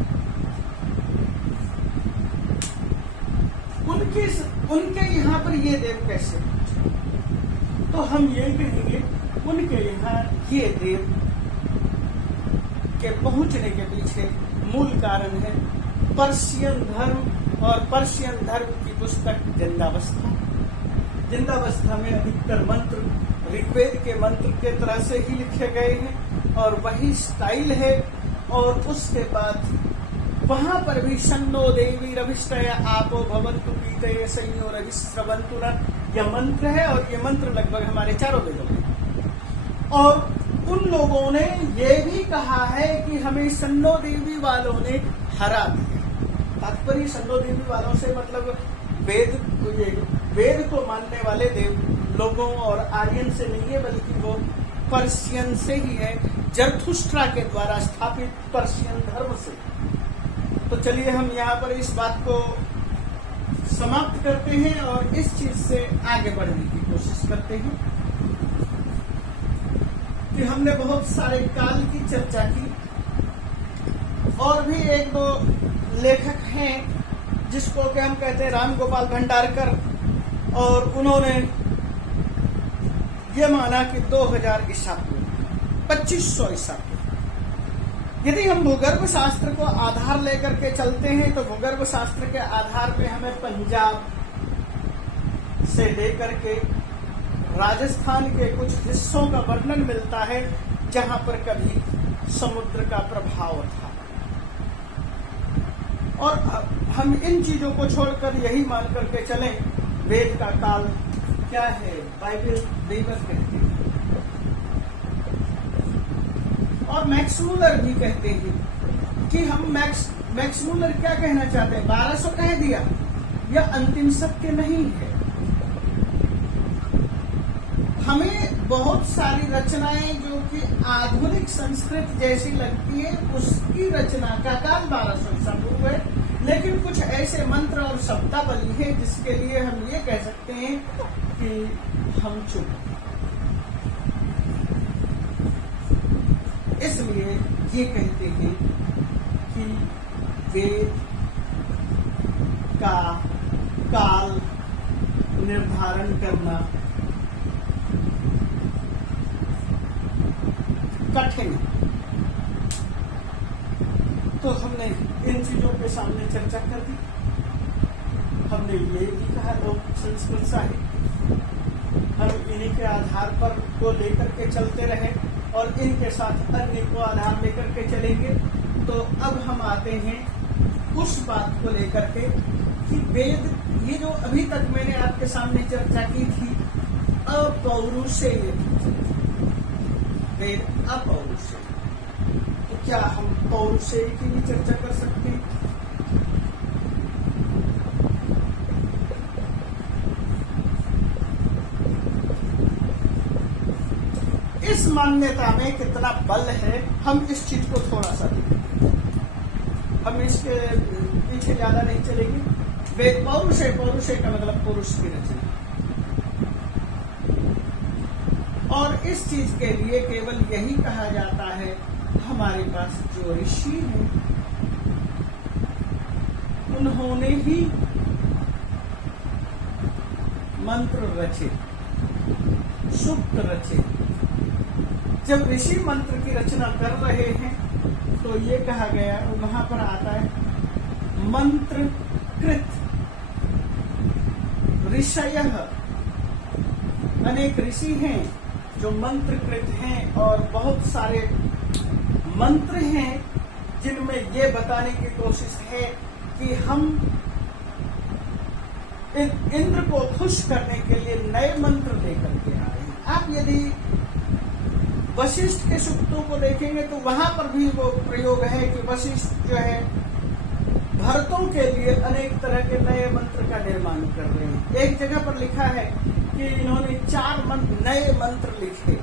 उनके यहाँ पर ये देव कैसे पहुंचे। तो हम ये कहेंगे उनके यहाँ ये देव के पहुंचने के पीछे मूल कारण है पर्शियन धर्म और पर्शियन धर्म की पुस्तक जिंदावस्था। जिंदावस्था में अधिकतर मंत्र ऋग्वेद के मंत्र के तरह से ही लिखे गए हैं और वही स्टाइल है। और उसके बाद वहां पर भी शन्नो देवी रविष्टय आपो भवन्तु पीतये संयो रविस्रवन्तु न, यह मंत्र है और ये मंत्र लगभग हमारे चारों वेदों में। और उन लोगों ने ये भी कहा है कि हमें शन्नो देवी वालों ने हरा दिया। तात्पर्य शन्नो देवी वालों से मतलब वेद को मानने वाले देव लोगों और आर्यन से नहीं है, बल्कि वो पर्शियन से ही है, जरथुस्ट्रा के द्वारा स्थापित पर्शियन धर्म से। तो चलिए हम यहाँ पर इस बात को समाप्त करते हैं और इस चीज से आगे बढ़ने की कोशिश करते हैं कि हमने बहुत सारे काल की चर्चा की और भी एक दो लेखक हैं जिसको कि हम कहते हैं राम गोपाल भंडारकर, और उन्होंने ये माना कि 2000 ईसा पूर्व 2500 ईसा पूर्व। यदि हम भूगर्भ शास्त्र को आधार लेकर के चलते हैं तो भूगर्भ शास्त्र के आधार पे हमें पंजाब से लेकर के राजस्थान के कुछ हिस्सों का वर्णन मिलता है जहां पर कभी समुद्र का प्रभाव था। और हम इन चीजों को छोड़कर यही मान करके चलें वेद का काल क्या है, बाइबल देवत कहते हैं और मैक्स मूलर भी कहते हैं कि हम मैक्स मूलर क्या कहना चाहते हैं, 1200 कह दिया, यह अंतिम सत्य नहीं है। हमें बहुत सारी रचनाएं जो कि आधुनिक संस्कृत जैसी लगती है, उसकी रचना का काल 1200 ईसा पूर्व है, लेकिन कुछ ऐसे मंत्र और शब्दावली है जिसके लिए हम ये कह सकते हैं कि हम चुप हैं। इसलिए ये कहते हैं कि वेद का काल निर्धारण करना कठिन है। तो हमने इन चीजों के सामने चर्चा कर दी। हमने ये भी कहा लोक संस्कृत साहित्य हम इन्हीं के आधार पर को लेकर के चलते रहे और इनके साथ अन्य को आधार लेकर के चलेंगे। तो अब हम आते हैं उस बात को लेकर के कि वेद, ये जो अभी तक मैंने आपके सामने चर्चा की थी अपौरुषेय, वेद अपौरुषेय, तो क्या हम पौरुषेय की भी चर्चा कर सकते हैं? इस मान्यता में कितना बल है, हम इस चीज को थोड़ा सा देखेंगे। हम इसके पीछे ज्यादा नहीं चलेंगे। वेद पौरुषेय, पौरुषेय का मतलब पुरुष की रचना, और इस चीज के लिए केवल यही कहा जाता है, हमारे पास जो ऋषि हैं उन्होंने ही मंत्र रचे, सूक्त रचे। जब ऋषि मंत्र की रचना कर रहे हैं तो ये कहा गया, वहां पर आता है मंत्र कृत ऋषयः, अनेक ऋषि हैं जो मंत्रकृत हैं और बहुत सारे मंत्र हैं जिनमें ये बताने की कोशिश है कि हम इंद्र को खुश करने के लिए नए मंत्र लेकर के आ रहे हैं। आप यदि वशिष्ठ के सूक्तों को देखेंगे तो वहां पर भी वो प्रयोग है कि वशिष्ठ जो है भरतों के लिए अनेक तरह के नए मंत्र का निर्माण कर रहे हैं। एक जगह पर लिखा है कि इन्होंने 4 नए मंत्र लिखे,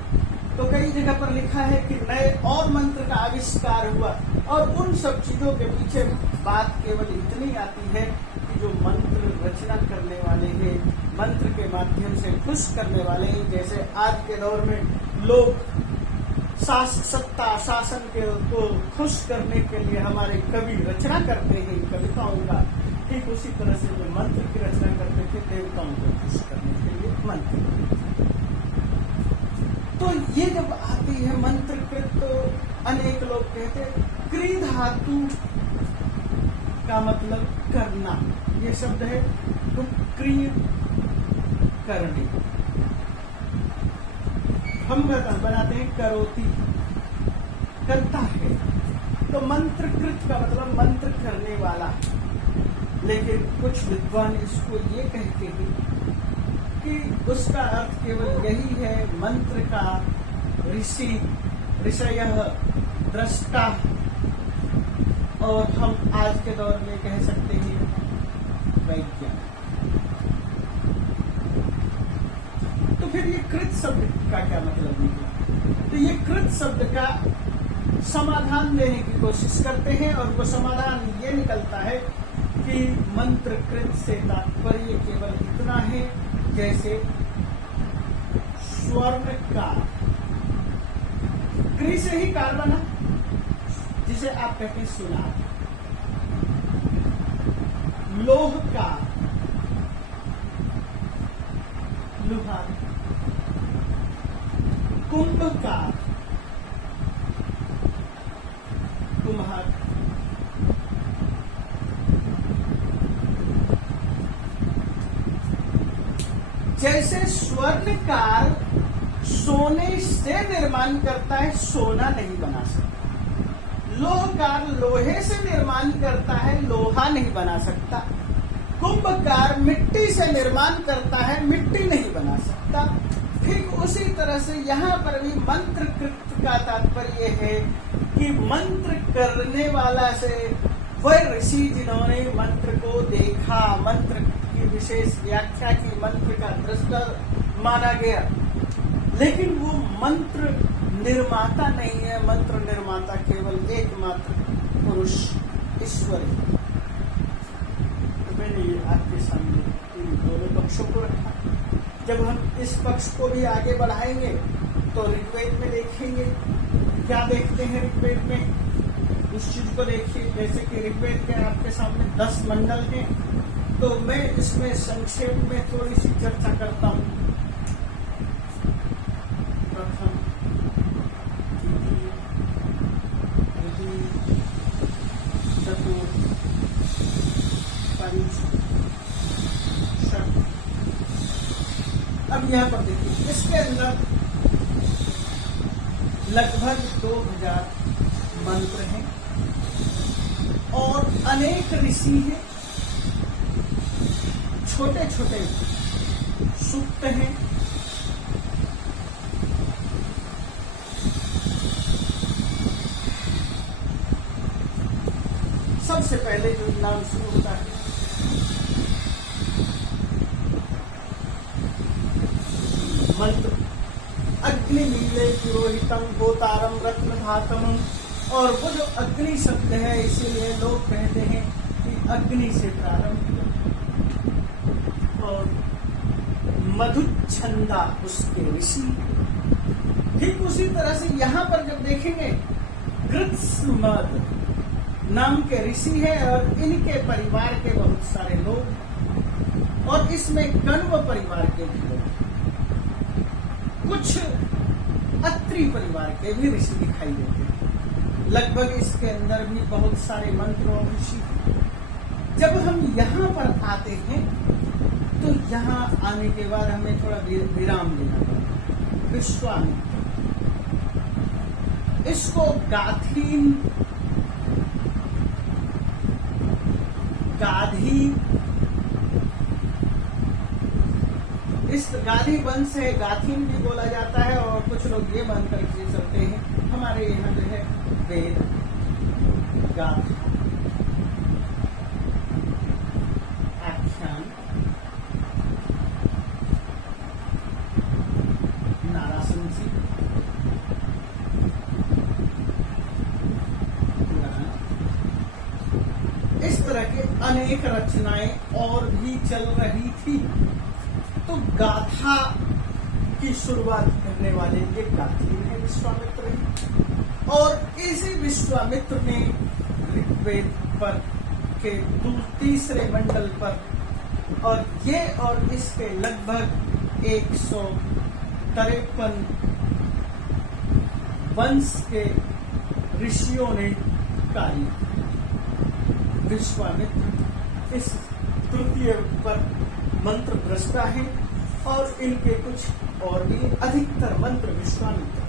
तो कई जगह पर लिखा है कि नए और मंत्र का आविष्कार हुआ। और उन सब चीजों के पीछे बात केवल इतनी आती है कि जो मंत्र रचना करने वाले हैं, मंत्र के माध्यम से खुश करने वाले हैं, जैसे आज के दौर में लोग सत्ता शासन को खुश करने के लिए हमारे कवि रचना करते हैं कविताओं का, ठीक उसी तरह से जो मंत्र की रचना करते थे देवताओं को खुश करने के लिए मंत्र। तो ये जब आती है मंत्रकृत, तो अनेक लोग कहते क्री धातु का मतलब करना, ये शब्द है तो क्रिय करने, हम बनाते हैं करोति, करता है। तो मंत्रकृत का मतलब मंत्र करने वाला। लेकिन कुछ विद्वान इसको ये कहते हैं कि उसका अर्थ केवल यही है, मंत्र का ऋषि, ऋषयः दृष्टा, और हम आज के दौर में कह सकते हैं वैज्ञानिक। तो फिर ये कृत शब्द का क्या मतलब निकला? तो ये कृत शब्द का समाधान देने की कोशिश करते हैं और वो समाधान ये निकलता है कि मंत्रकृत से तात्पर्य केवल इतना है जैसे स्वर्णकार, क्री से ही कार बना, जिसे आप कहते हैं सुनार, लोहकार लुहार, कुंभकार कुम्हार, जैसे स्वर्णकार सोने से निर्माण करता है, सोना नहीं बना सकता। लोहकार लोहे से निर्माण करता है, लोहा नहीं बना सकता। कुंभकार मिट्टी से निर्माण करता है, मिट्टी नहीं बना सकता। ठीक उसी तरह से यहाँ पर भी मंत्रकृत का तात्पर्य है कि मंत्र करने वाला से वह ऋषि जिन्होंने मंत्र को देखा, मंत्र की विशेष व्याख्या की, मंत्र का दृष्टा माना गया, लेकिन वो मंत्र निर्माता नहीं है। मंत्र निर्माता केवल एकमात्र पुरुष ईश्वर है। तो मैंने ये आपके सामने इन दोनों पक्षों को रखा। जब हम इस पक्ष को भी आगे बढ़ाएंगे तो ऋग्वेद में देखेंगे। क्या देखते हैं ऋग्वेद में? उस चीज को देखिए। जैसे कि ऋग्वेद के आपके सामने 10 मंडल हैं, तो मैं इसमें संक्षेप में थोड़ी सी चर्चा करता हूँ। प्रथम, द्वितीय, तृतीय, चतुर्थ, पंच, षष्ठ। अब यहाँ पर देखिए, इसके अंदर लगभग 2000 मंत्र हैं और अनेक ऋषि हैं, छोटे छोटे सूक्त हैं, सबसे पहले जो नाम शुरू होता है मंत्र अग्नि नीले पुरोहितम गोतारम रत्न धातम। और वो जो अग्नि शब्द है, इसीलिए लोग कहते हैं कि अग्नि से प्रारंभ किया। और मधुच्छंदा उसके ऋषि। ठीक उसी तरह से यहाँ पर जब देखेंगे, कृत्समद नाम के ऋषि है और इनके परिवार के बहुत सारे लोग, और इसमें कण्व परिवार के भी लोग, कुछ अत्रि परिवार के भी ऋषि दिखाई देते हैं। लगभग इसके अंदर भी बहुत सारे मंत्र और ऋषि। जब हम यहाँ पर आते हैं तो यहाँ आने के बाद हमें थोड़ा विराम देना पड़ेगा। विश्वामित्र, इसको गाधी, इस गाधी वंश से गाथिन भी बोला जाता है, और कुछ लोग ये मानकर के चलते हैं हमारे यहाँ जो है वेद गाथा आख्यान नारासंसी इस तरह के अनेक रचनाएं और भी चल रही थी। तो गाथा की शुरुआत करने वाले ये गाथीन है विश्वामित्र ही। और इसी विश्वामित्र ने ऋग्वेद पर के तीसरे मंडल पर, और ये और इसके लगभग 153 वंश के ऋषियों ने कार्य। विश्वामित्र इस तृतीय पर मंत्र दृष्टा है, और इनके कुछ और भी अधिकतर मंत्र विश्वामित्र।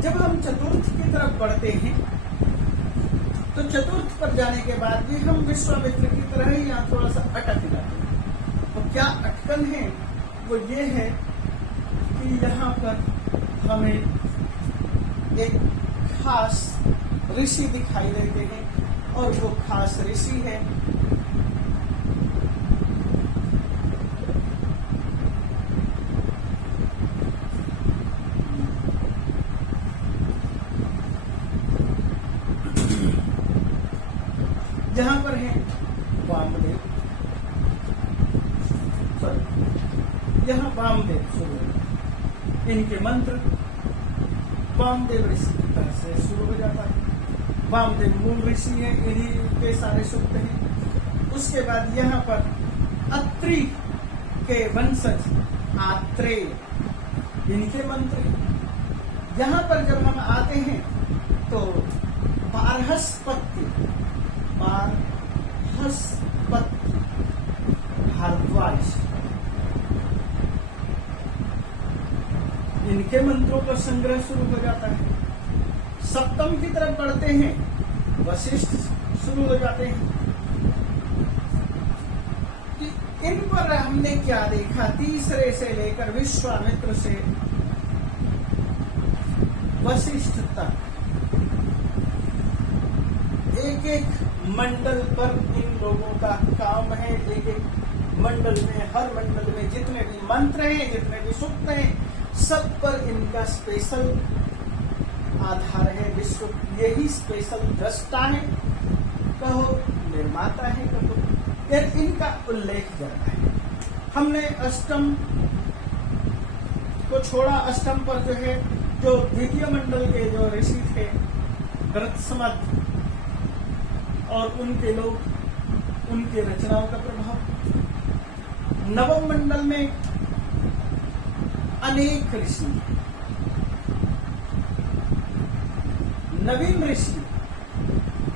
जब हम चतुर्थ की तरफ बढ़ते हैं तो चतुर्थ पर जाने के बाद भी हम विश्वामित्र की तरह ही यहाँ थोड़ा सा अटक जाते हैं। तो क्या अटकन है? वो ये है कि यहाँ पर हमें एक खास ऋषि दिखाई देते हैं, और वो खास ऋषि है जहां पर है वामदेव, यहाँ वामदेव शुरू। इनके मंत्र वामदेव ऋषि की तरह से शुरू हो जाता है। वामदेव मूल ऋषि है, इन्हीं के सारे सूक्त हैं। उसके बाद यहाँ पर अत्रि के वंशज आत्रेय, इनके मंत्र। यहाँ पर जब हम आते हैं तो बारहस्पत्य भारद्वाज, इनके मंत्रों का संग्रह शुरू हो जाता है। सप्तम की तरफ बढ़ते हैं, वशिष्ठ शुरू हो जाते हैं। इन पर हमने क्या देखा? तीसरे से लेकर विश्वामित्र से वशिष्ठ तक एक एक मंडल पर इन लोगों का काम है। एक एक मंडल में, हर मंडल में जितने भी मंत्र हैं, जितने भी सूक्त हैं, सब पर इनका स्पेशल आधार है। विश्व यही स्पेशल दृष्टा है, कहो निर्माता है, कहो फिर इनका उल्लेख करना है। हमने अष्टम को छोड़ा। अष्टम पर जो है, जो द्वितीय मंडल के जो ऋषि थे भरतसमद और उनके लोग, उनके रचनाओं का प्रभाव। नवम मंडल में अनेक ऋषि, नवीन ऋषि।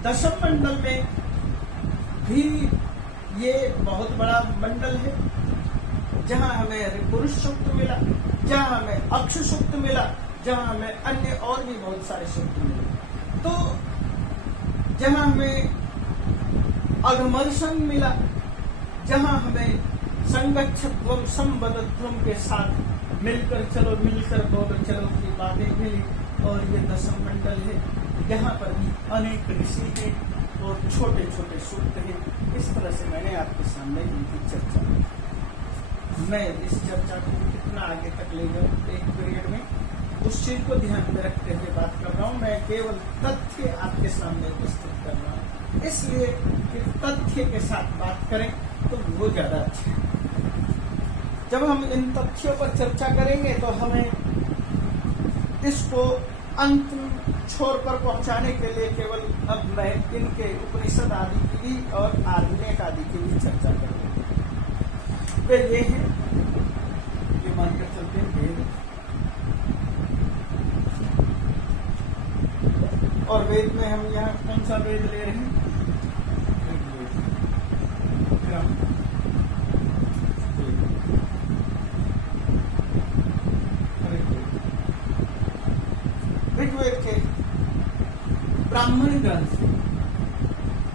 दशम मंडल में भी ये बहुत बड़ा मंडल है, जहां हमें पुरुष सूक्त मिला, जहां हमें अक्ष सूक्त मिला, जहां हमें अन्य और भी बहुत सारे सूक्त मिले। तो जहां हमें अघमर्षण मिला, जहां हमें संगच्छत्वम संबद्धत्वम के साथ मिलकर चलो, मिलकर दौड़ चलो की बातें मिली। और ये दशम मंडल है, यहाँ पर भी अनेक ऋषि हैं और छोटे छोटे सूक्त हैं। इस तरह से मैंने आपके सामने इनकी चर्चा की। मैं इस चर्चा को कितना आगे तक ले जाऊँ एक पीरियड में, उस चीज को ध्यान में रखते हुए बात कर रहा हूँ। मैं केवल तथ्य आपके सामने उपस्थित कर रहा हूँ, इसलिए कि तथ्य के साथ बात करें तो वो ज्यादा अच्छा है। जब हम इन तथ्यों पर चर्चा करेंगे तो हमें इसको अंतिम छोर पर पहुंचाने के लिए केवल अब मैं इनके उपनिषद आदि की भी और आरण्यक आदि की भी चर्चा करूंगा। वे ये है, ये मानकर चलते हैं वेद। और वेद में हम यहाँ कौन सा वेद ले रहे हैं? ऋग्वेद के ब्राह्मण ग्रंथ।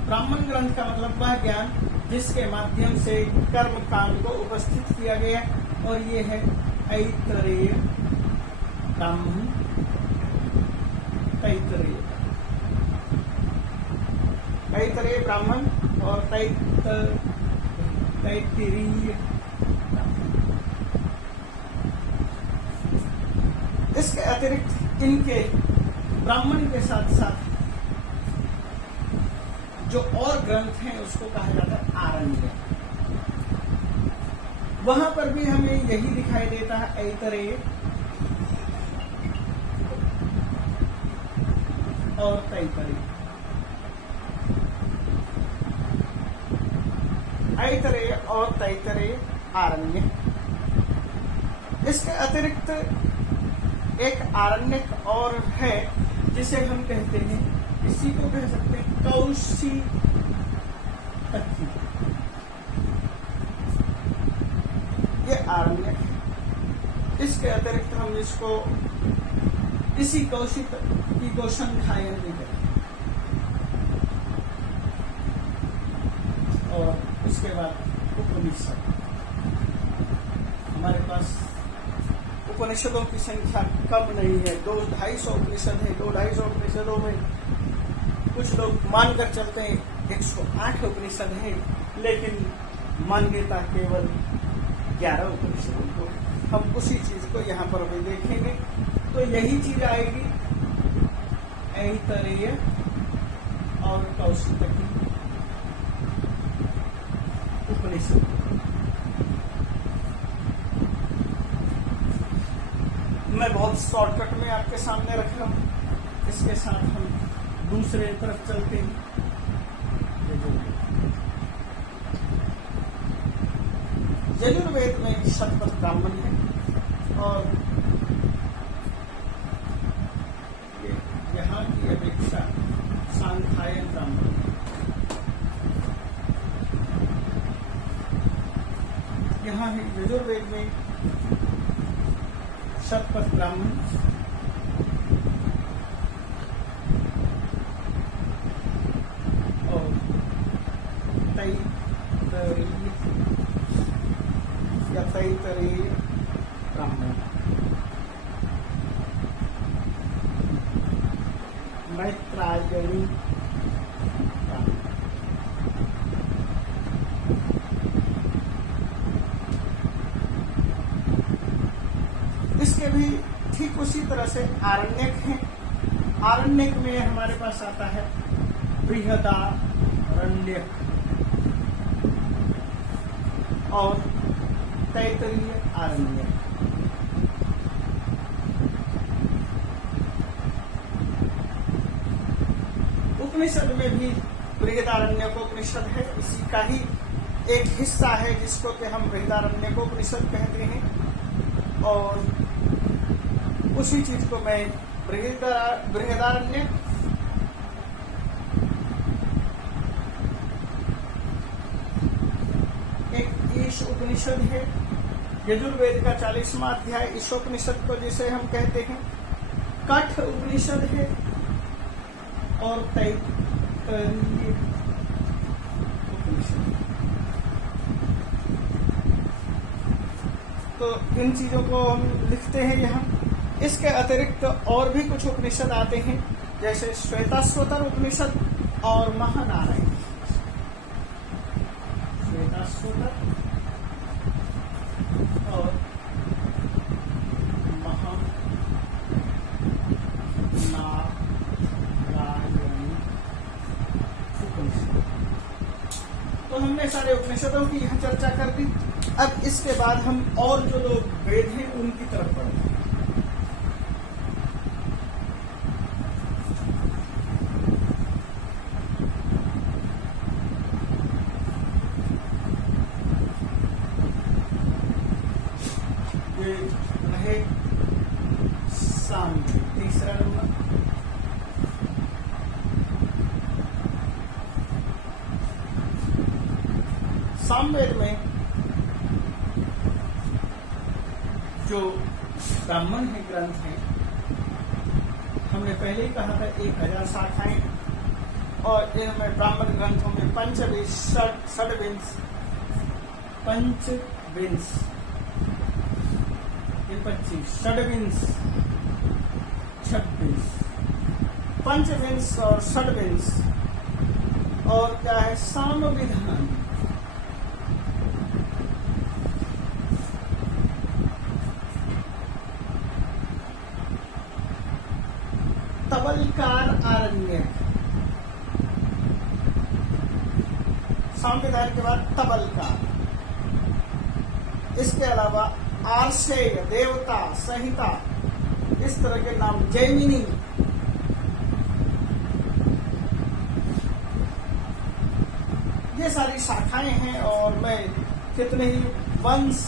ब्राह्मण ग्रंथ का मतलब वह ज्ञान जिसके माध्यम से कर्म कांड को उपस्थित किया गया, और ये है ऐतरेय ब्राह्मण। तैतरेय ब्राह्मण और तैत्तिरीय। इसके अतिरिक्त इनके ब्राह्मण के साथ साथ जो और ग्रंथ हैं उसको कहा जाता है आरण्य। वहां पर भी हमें यही दिखाई देता है ऐतरेय और तैतरेय। ऐतरेय और तैतरेय आरण्य। इसके अतिरिक्त एक आरण्यक और है जिसे हम कहते हैं, इसी को कह सकते हैं कौशिकी। ये आरण्यक है। इसके अतिरिक्त हम इसको इसी कौशिक की को संख्यायन भी कहते हैं। और उसके बाद उपनिषद। हमारे पास उपनिषदों की संख्या कम नहीं है, 200-250 उपनिषद है। 200-250 उपनिषदों में कुछ लोग मानकर चलते हैं 108 उपनिषद हैं, लेकिन मान्यता केवल 11 उपनिषदों को। हम उसी चीज को यहाँ पर भी देखेंगे, तो यही चीज आएगी ऐतरेय और कौशिकी उपनिषद। मैं बहुत शॉर्टकट में आपके सामने रख रहा हूं। इसके साथ हम दूसरे तरफ चलते हैं। यजुर्वेद में शतपथ ब्राह्मण है, और यहाँ की अपेक्षा सांख्यायन ब्राह्मण है। यहाँ है यजुर्वेद में शतपथ ब्राह्मण, और तैतरेय ब्राह्मण। मैत्रायणी भी ठीक उसी तरह से आरण्यक है। आरण्यक में हमारे पास आता है बृहदारण्यक और तैत्तिरीय आरण्यक। उपनिषद में भी बृहदारण्यक उपनिषद है, इसी का ही एक हिस्सा है जिसको कि हम बृहदारण्यक उपनिषद कहते हैं। और उसी चीज को मैं बृहदारण्यक एक ईश उपनिषद है, यजुर्वेद का 40वां अध्याय ईशोपनिषद को जिसे हम कहते हैं, कठ उपनिषद है और तैत्तिरीय उपनिषद। तो इन चीजों को हम लिखते हैं यहाँ। इसके अतिरिक्त और भी कुछ उपनिषद आते हैं, जैसे श्वेताश्वतर उपनिषद और महानारायण। श्वेताश्वतर और महानारायण उपनिषद। तो हमने सारे उपनिषदों की यहाँ चर्चा कर दी। अब इसके बाद हम और जो लोग वेद हैं उनकी तरफ बढ़ते हैं। ये रहे सामवेद, तीसरा नंबर। सामवेद में जो ब्राह्मण है ग्रंथ है, हमने पहले ही कहा था 1000 शाखाएं, और इनमें ब्राह्मण ग्रंथों में पंचविंश, षड्विंश, पंचविंश, ये 25, षड्विंश, 26, पंचविंश और षड्विंश, और क्या है सामविधान। तबलकार आरण्यक, संविधान के बाद तबलकार। इसके अलावा आर्षेय, देवता, संहिता, इस तरह के नाम, जैमिनी, ये सारी शाखाएं हैं। और मैं कितने ही वंश,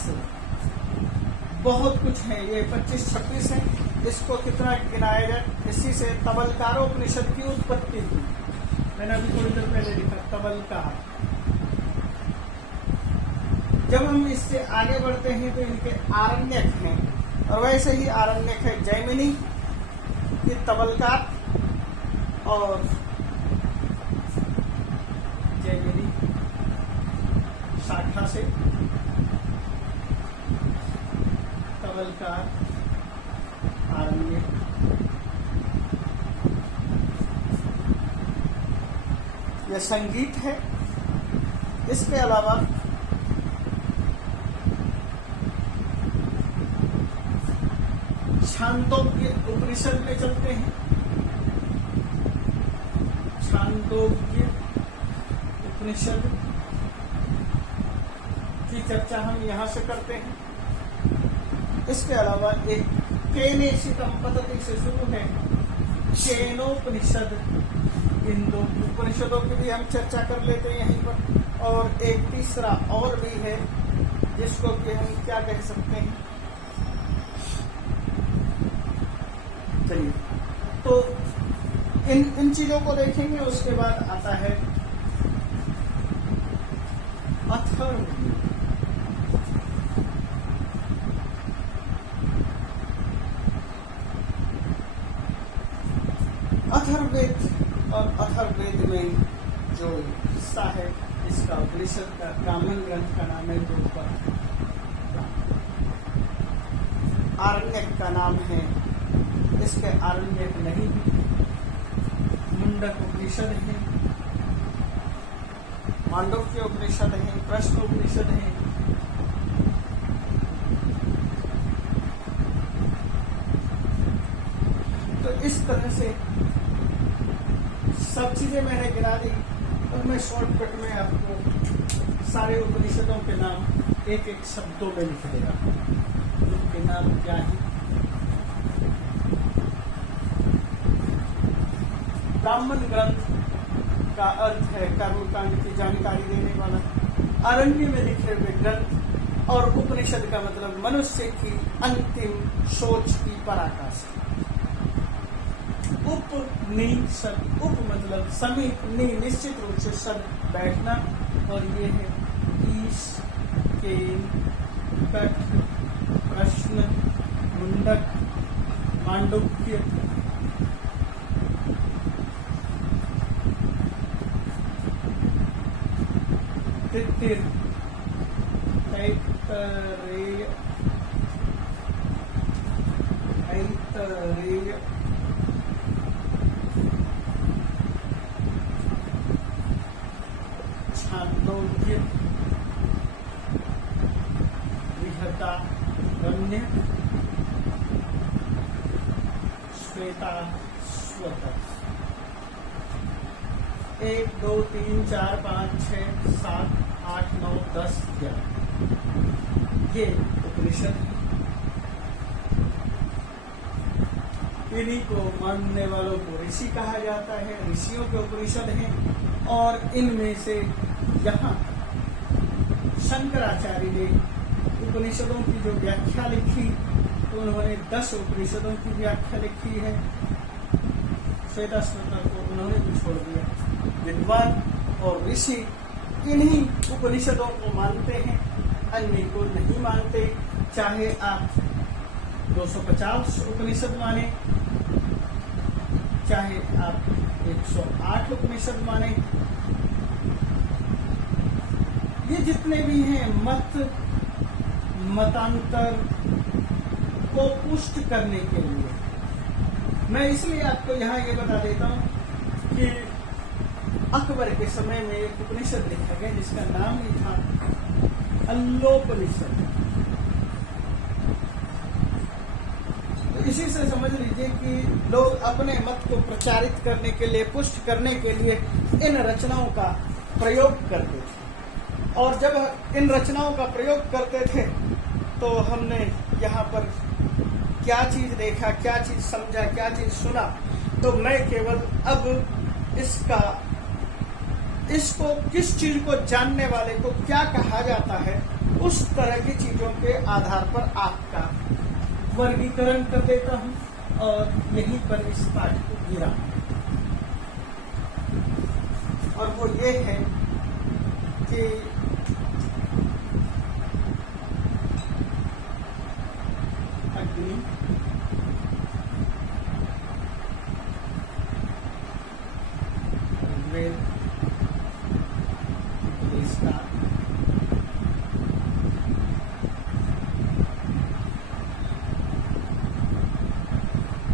बहुत कुछ है, ये 25-26 है, इसको कितना गिनाया जाए। इसी से तबलकारोपनिषद की उत्पत्ति हुई। मैंने अभी थोड़ी देर पहले लिखा तबलकार। जब हम इससे आगे बढ़ते हैं तो इनके आरण्यक हैं, और वैसे ही आरण्यक है जैमिनी, ये तबलकार और जैमिनी शाखा से तबलकार आरण्यक। यह संगीत है। इसके अलावा छांदोग्य उपनिषद में चलते हैं। छांदोग्य उपनिषद की चर्चा हम यहाँ से करते हैं। इसके अलावा एक केनेशितम पद्धति से शुरू है, केनोपनिषद। इन दो उपनिषदों की भी हम चर्चा कर लेते हैं यहीं पर। और एक तीसरा और भी है जिसको कि हम क्या कह सकते हैं, चलिए तो इन चीजों को देखेंगे। उसके बाद आता है अथर्ववेद। अथर्ववेद और अथर्ववेद में जो हिस्सा है इसका उपनिषद का ब्राह्मण ग्रंथ का नाम है द्रुपद। आरण्यक का नाम है, इसके आरण्यक नहीं है। मुंडक उपनिषद है, मांडव्य उपनिषद है, प्रश्न उपनिषद है। इस तरह से सब चीजें मैंने गिरा दी और मैं शॉर्टकट में आपको सारे उपनिषदों के नाम एक एक शब्दों में लिख देगा। उनके नाम क्या है? ब्राह्मण ग्रंथ का अर्थ है कर्मकांड की जानकारी देने वाला, अरण्य में लिखे हुए ग्रंथ, और उपनिषद का मतलब मनुष्य की अंतिम सोच की पराकाष्ठा। उपनिषद, उप मतलब समीप, नि निश्चित रूप से सब बैठना, और ये है ईश, केन, कठ, प्रश्न, मुंडक, मांडुक्य, तित्तिर, तैत्तरीय, ऐतरेय, छांदोग्य, बृहदारण्य, श्वेताश्वतर। 1 2 3 4 5 6 7 8 9 10 11 ये उपनिषद है। इन्हीं को मानने वालों को ऋषि कहा जाता है, ऋषियों के उपनिषद हैं। और इनमें से यहाँ शंकराचार्य ने उपनिषदों की जो व्याख्या लिखी, तो उन्होंने 10 उपनिषदों की व्याख्या लिखी है। श्वेताश्वतर को उन्होंने भी छोड़ दिया। विद्वान और ऋषि इन्हीं उपनिषदों को मानते हैं, अन्य को नहीं मानते। चाहे आप 250 उपनिषद माने, चाहे आप 108 उपनिषद माने, ये जितने भी हैं मतांतर को पुष्ट करने के लिए। मैं इसलिए आपको यहाँ ये बता देता हूँ कि अकबर के समय में एक उपनिषद लिखा गया जिसका नाम ही था अल्लोपनिषद। तो इसी से समझ लीजिए कि लोग अपने मत को प्रचारित करने के लिए, पुष्ट करने के लिए इन रचनाओं का प्रयोग करते थे। और जब इन रचनाओं का प्रयोग करते थे तो हमने यहाँ पर क्या चीज देखा, क्या चीज समझा, क्या चीज सुना, तो मैं केवल अब इसको किस चीज को जानने वाले को क्या कहा जाता है, उस तरह की चीजों के आधार पर आपका वर्गीकरण कर देता हूं और यहीं पर इस पाठ को गिरा। और वो ये है कि अग्नि, वेद,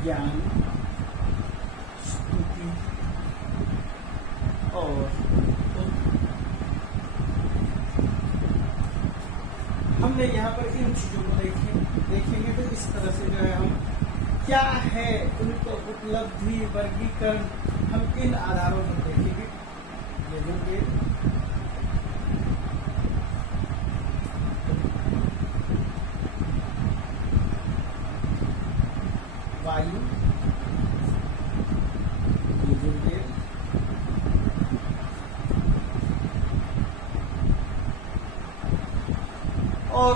ज्ञान, स्तुति और हमने यहाँ पर इन चीजों को देखेंगे तो इस तरह से जो है हम क्या है उनको उपलब्धि, वर्गीकरण हम इन आधारों पर देखेंगे। यजुर्वेद, वायु, यजुर्वेद, और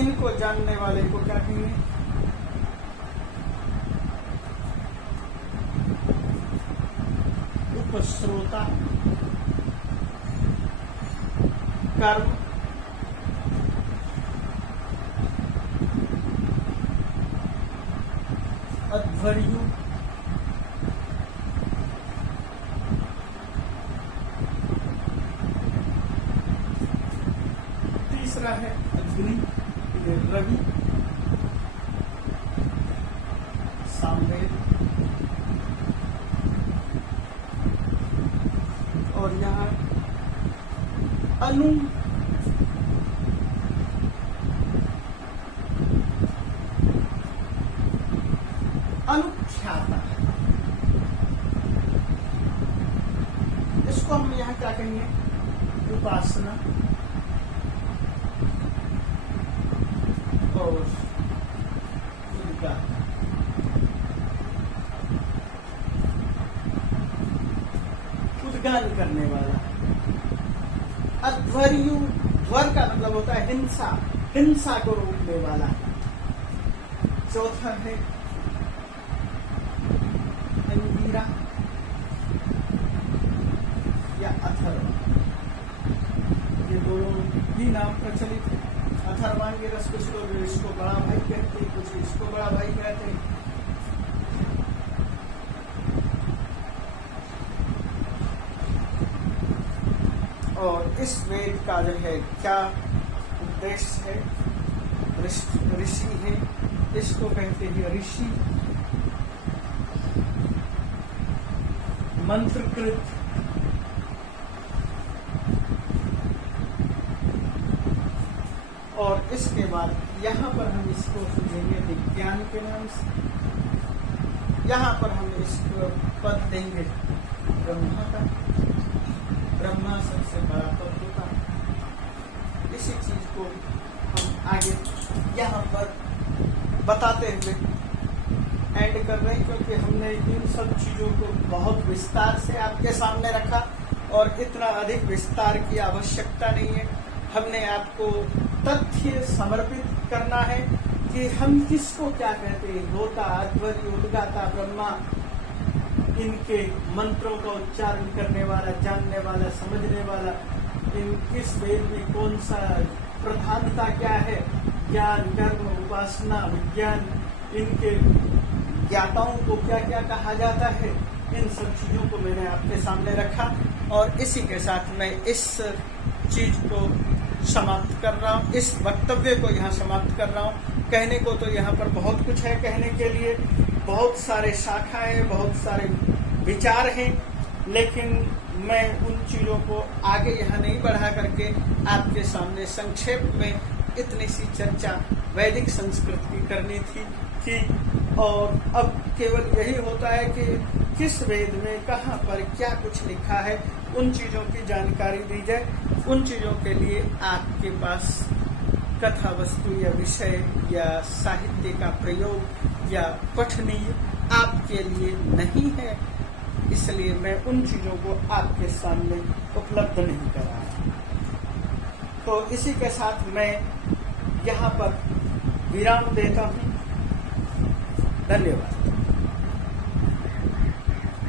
इनको जानने वाले को क्या कहेंगे? उपश्रोता, कर्म, अध्वर्यु, तीसरा है अग्नि, रवि, सामवेद, और यहाँ अनु, अनुख्याता। क्या कहेंगे? उपासना और उद्गाता। उद्गान करने वाला। अध्वर्यु, ध्वर का मतलब होता है हिंसा, हिंसा को रोकने वाला। चौथा है अंगीरा या अथर्व। ये दोनों ही नाम प्रचलित है। अथर्वांगी रस कुछ लोग इसको बड़ा भाई कहते हैं, कुछ इसको बड़ा भाई कहते हैं। और इस वेद का जो है क्या उद्देश्य है? ऋषि है, इसको कहते हैं ऋषि। मंत्रकृत, और इसके बाद यहाँ पर हम इसको समझेंगे विज्ञान के नाम से। यहाँ पर हम इसको पद देंगे ब्रह्मा का। ब्रह्मा सबसे बड़ा पद होता है। इसी चीज को हम आगे यहाँ पर बताते हुए एंड कर रहे हैं, क्योंकि हमने इन सब चीजों को बहुत विस्तार से आपके सामने रखा और इतना अधिक विस्तार की आवश्यकता नहीं है। हमने आपको तथ्य समर्पित करना है कि हम किसको क्या कहते हैं। होता, अध्वर्य, उद्गाता, ब्रह्मा, इनके मंत्रों का उच्चारण करने वाला, जानने वाला, समझने वाला, इन किस वेद में कौन सा प्रधानता क्या है, ज्ञान, कर्म, उपासना, विज्ञान, इनके ज्ञाताओं को क्या क्या कहा जाता है, इन सब चीजों को मैंने आपके सामने रखा। और इसी के साथ मैं इस चीज को समाप्त कर रहा हूँ, इस वक्तव्य को यहाँ समाप्त कर रहा हूँ। कहने को तो यहाँ पर बहुत कुछ है कहने के लिए, बहुत सारे शाखाएं, बहुत सारे विचार हैं, लेकिन मैं उन चीजों को आगे यहाँ नहीं बढ़ा करके आपके सामने संक्षेप में इतनी सी चर्चा वैदिक संस्कृत की करनी थी कि, और अब केवल यही होता है कि किस वेद में कहाँ पर क्या कुछ लिखा है, उन चीजों की जानकारी दी जाए। उन चीजों के लिए आपके पास कथा वस्तु या विषय या साहित्य का प्रयोग या पठनीय आपके लिए नहीं है, इसलिए मैं उन चीजों को आपके सामने उपलब्ध नहीं कराया। तो इसी के साथ मैं यहाँ पर विराम देता हूँ। धन्यवाद।